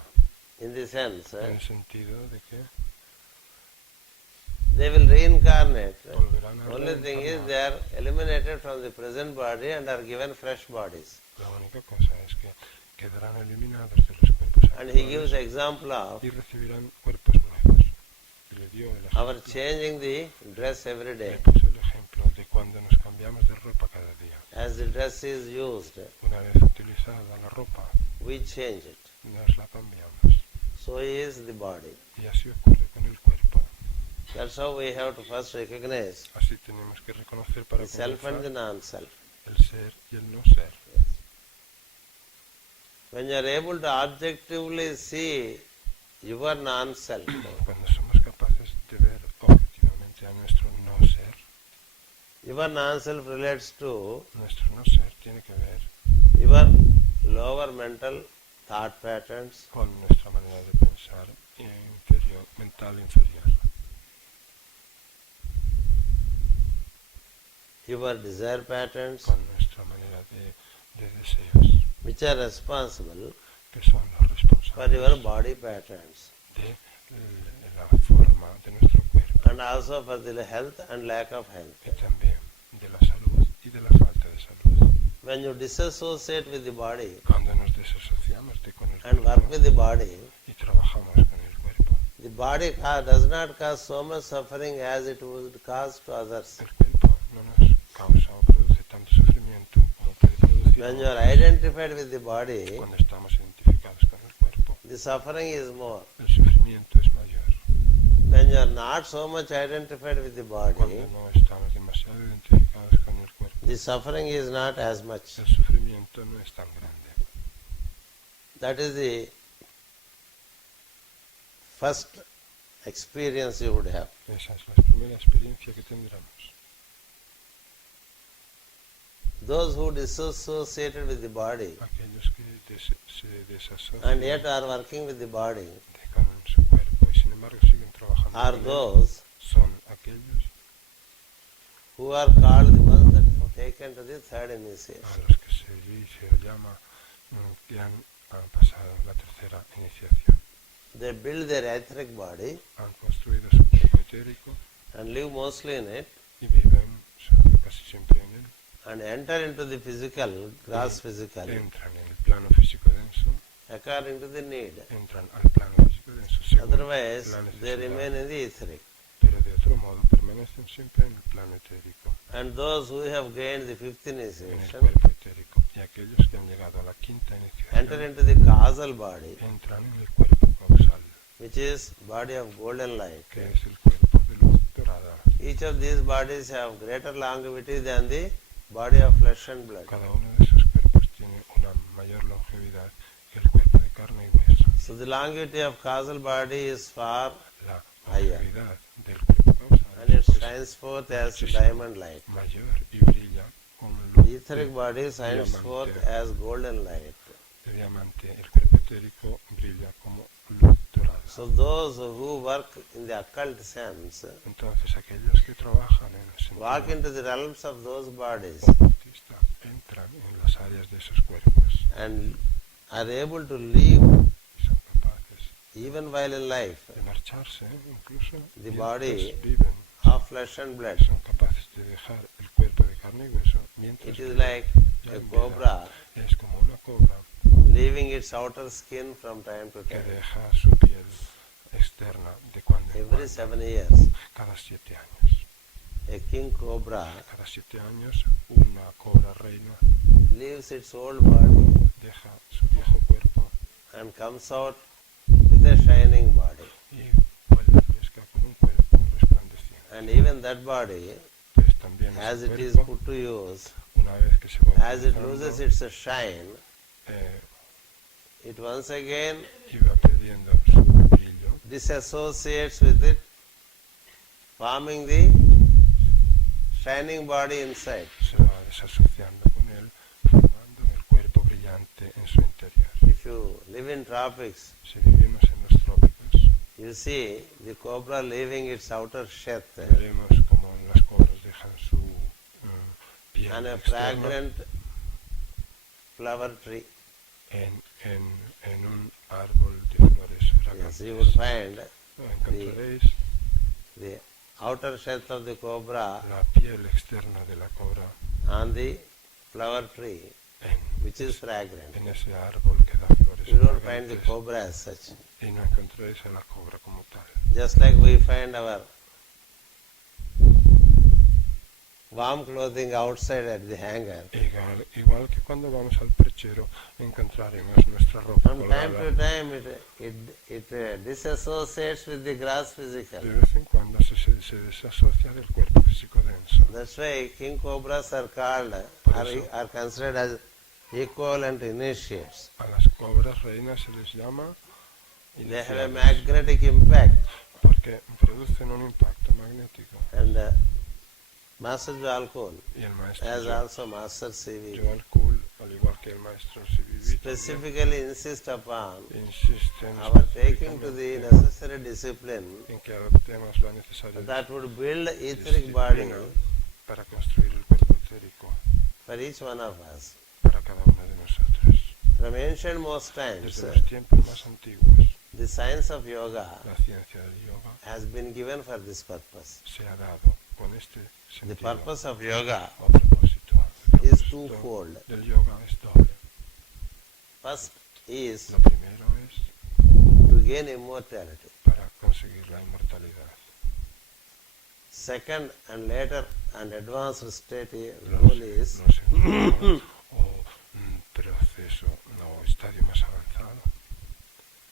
In the sense, En el sentido de que they will reincarnate. volverán a Only thing is reencarnar. they are eliminated from the present body and are given fresh bodies. La única cosa es que quedarán eliminados de los cuerpos And he gives actuales example of y recibirán cuerpos nuevos. Y le dio el our ejemplo, changing the dress every le day. puso el ejemplo de cuando nos cambiamos de ropa cada día. As the dress is used, Una vez utilizada la ropa, we change it. nos la cambiamos. So is the body. Y así ocurre con el cuerpo. That's how we have to first recognize Así tenemos que reconocer para the self and the comenzar non-self. el ser y el no ser. Yes. When you are able to objectively see your non-self, Cuando somos capaces de ver objetivamente a nuestro no ser, your non-self relates to nuestro no ser tiene que ver your lower mental thought patterns, con nuestra manera de pensar inferior, mental inferior, your desire patterns, con nuestra manera de deseos, which are responsible que son los for your responsables body patterns de la forma de nuestro cuerpo and also for the health and lack of health. y también de la salud y de la falta de salud. When you disassociate with the body Cuando nos desasociamos con el and work cuerpo with the body, y trabajamos con el cuerpo, the body does not cause so much suffering as it would cause to others. el cuerpo no nos causa o produce tanto sufrimiento como puede producir When you are identified with the body, cuando estamos identificados con el cuerpo. the suffering is more. El sufrimiento es mayor. When you are not so much identified with the body, Cuando no estamos demasiado identificados con el cuerpo, the suffering is not as much. el sufrimiento no es tan grande. That is the first experience you would have. Esa es la primera experiencia que tendremos. Those who disassociated with the body Aquellos que se desasocian and yet are working with the body con su cuerpo y sin embargo siguen trabajando are con él, those son aquellos who are called the ones that have taken to the third a initiation. los que se llama que han pasado la tercera iniciación. They build their etheric body Han construido su cuerpo etérico and live mostly in it y viven casi siempre en él. and enter into the physical, gross physical, Entran en el plano físico denso, according to the need. entran al plano físico denso según Otherwise, la they remain necesidad, in the etheric. pero de otro modo permanecen siempre en el plano etérico, And those who have gained the fifth en el initiation cuerpo etérico. Y aquellos que han llegado a la quinta enter iniciación into the causal body, entran en el cuerpo causal, which is body of golden light. que es el cuerpo de luz dorada. Each of these bodies have greater longevity than the body of flesh and blood. Cada uno de esos cuerpos tiene una mayor longevidad que el cuerpo de carne y hueso. So the longevity of causal body is far La higher, longevidad del cuerpo causal and it es shines forth as muchísimo diamond light. mayor y brilla con luz The etheric body shines forth as golden light. de diamante. El cuerpo etérico brilla como luz dorada. So those who work in the occult sense Entonces aquellos que trabajan en el walk sentido into the realms of those bodies ocultista entran en las áreas de esos cuerpos and are able to live y son capaces even while in life de marcharse, incluso The mientras body viven. of flesh and blood. Son capaces de dejar el cuerpo de carne y hueso mientras It is viven. like Ya a en vida cobra es como una cobra leaving its outer skin from time to que time. deja su piel externa de cuando en Every cuando, 7 years, cada 7 años. a king cobra Cada 7 años una cobra reina leaves its old body deja su viejo cuerpo and comes out with a shining body. y vuelve fresca con un cuerpo resplandeciente. And even that body, Pues también as ese it is cuerpo, put to use, una vez que se va as it utilizando, loses its shine, it once again y va perdiendo su brillo, disassociates with it, forming the shining body inside. se va desasociando con él, formando el cuerpo brillante en su interior. If you live in tropics, Si vivimos en los trópicos, you see the cobra leaving its outer shell veremos como las cobras dejan su piel on a externa fragrant flower tree. en un árbol de flores Yes, you would fragrantes. find Encontraréis the outer shell of the cobra la piel externa de la cobra on the flower tree, which is en fragrant. ese árbol que da flores You don't find the fragrantes, cobra as such. y no encontraréis a la cobra como tal. Just like we find our warm clothing outside at the hanger. Igual que cuando vamos al perchero encontraremos nuestra ropa From time to colgada. time it disassociates with the gross physical. De vez en cuando se desasocia del cuerpo físico denso. That's why king cobras are called, Por eso. are considered as equivalent initiates. A las cobras reinas se les llama They have a iniciales, magnetic impact. porque producen un impacto magnético. And Master Jalkul, Y el maestro as also Master CV, Joel Kuhl, al igual que el maestro CVV, specifically insist upon insisten our taking to the necessary discipline en que adoptemos la necesaria that would build etheric body disciplina para construir el cuerpo etérico for each one of us. para cada uno de nosotros. From ancient most times, Desde los tiempos más antiguos, the science of yoga la ciencia del yoga has been given for this purpose. se ha dado con este The sentido purpose of yoga o propósito. El is propósito twofold. del yoga es doble. First is Lo primero es to gain immortality. para conseguir la inmortalidad. Second and later and advanced state Lo goal is segundo o proceso o estadio más avanzado,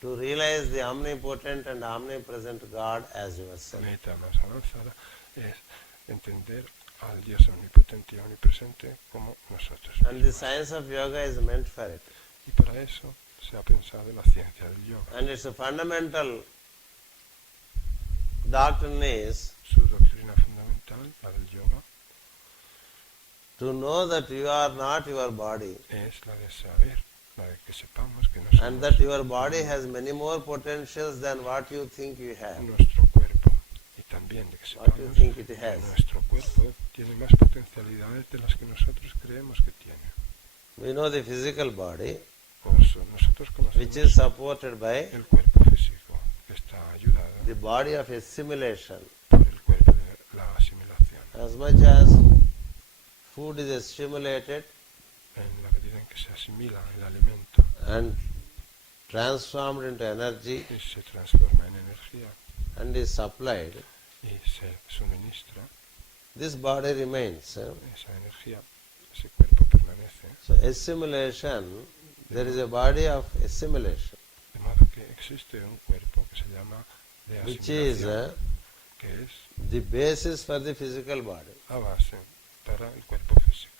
to realize the omnipotent and omnipresent God as yourself. meta más avanzada, es entender al Dios omnipotente y omnipresente como nosotros And the mismos. science of yoga is meant for it. Y para eso se ha pensado en la ciencia del yoga. And its fundamental doctrine is Su doctrina fundamental, la del yoga, to know that you are not your body es la de saber, la de que sepamos que no and somos that your body has many more potentials than what you think you have. nuestro cuerpo, y también de que What you sepamos think it que has. nuestro cuerpo tiene más potencialidades de las que nosotros creemos que tiene. We know the physical body, Nosotros which is conocemos supported by el cuerpo físico, que está ayudado the body of assimilation. por el cuerpo de la asimilación. As much as food is assimilated En la medida en que se asimila el alimento and transformed into energy y se transforma en energía and is supplied, y se suministra, this body remains. esa energía, ese cuerpo permanece. So assimilation, there is a body of assimilation, De modo que existe un cuerpo que se llama de which is asimilación, que es the basis for the physical body. la base para el cuerpo físico.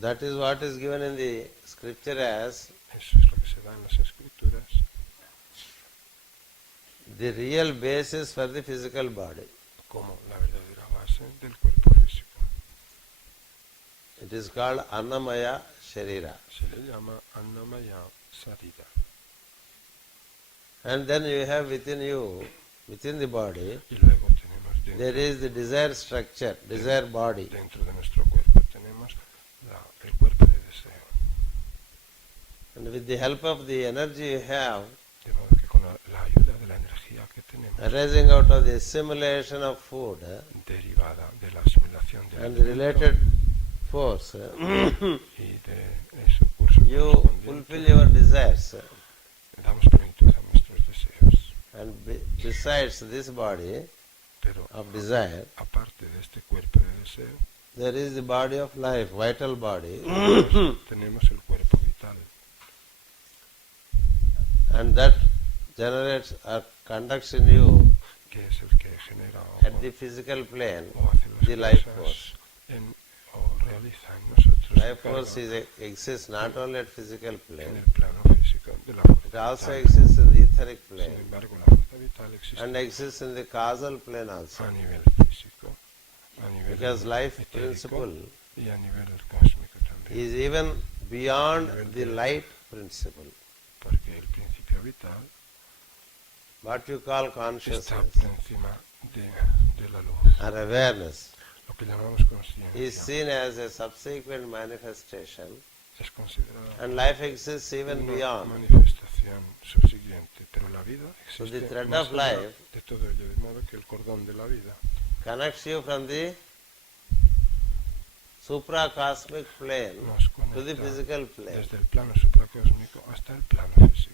That is what is given in the scripture as Eso es lo que se da en las escrituras, the real basis for the physical body. como la verdadera base del cuerpo físico. It is called Annamaya Sharira. Se le llama Annamaya Sarira. And then you have within you, within the body, Y luego tenemos there is the desire structure, desire body. dentro de nuestro cuerpo tenemos el cuerpo de deseo. And with the help of the energy you have, De modo que con la ayuda de la energía que tenemos, arising out of the assimilation of food derivada de la asimilación del and the alimento related force, y de su curso you correspondiente, fulfill your desires. damos plenitud a nuestros deseos. And besides this body Pero of desire, aparte de este cuerpo de deseo, there is the body of life, vital body, tenemos el cuerpo vital, and that generates or conducts in you que es el que genera at the physical plane o hace the las life cosas force. o realiza en nosotros Life el force cargo exists not only at physical en plane, el plano físico de la fuerza it also vital. exists in the etheric Sin plane embargo, la fuerza vital existe and exists in the causal plane also. a nivel físico, a nivel Because life etérico principle y a nivel cósmico también. is even beyond the light principle. Porque el principio vital What you call está consciousness por encima de la luz. or awareness Lo que llamamos is consciencia seen as a subsequent manifestation, es considerada and life exists even una beyond. manifestación subsiguiente, pero la vida So the existe thread más of allá life de todo ello, de modo que el cordón de la vida connects you from the supracosmic plane nos to the conecta physical plane. desde el plano supracósmico hasta el plano físico.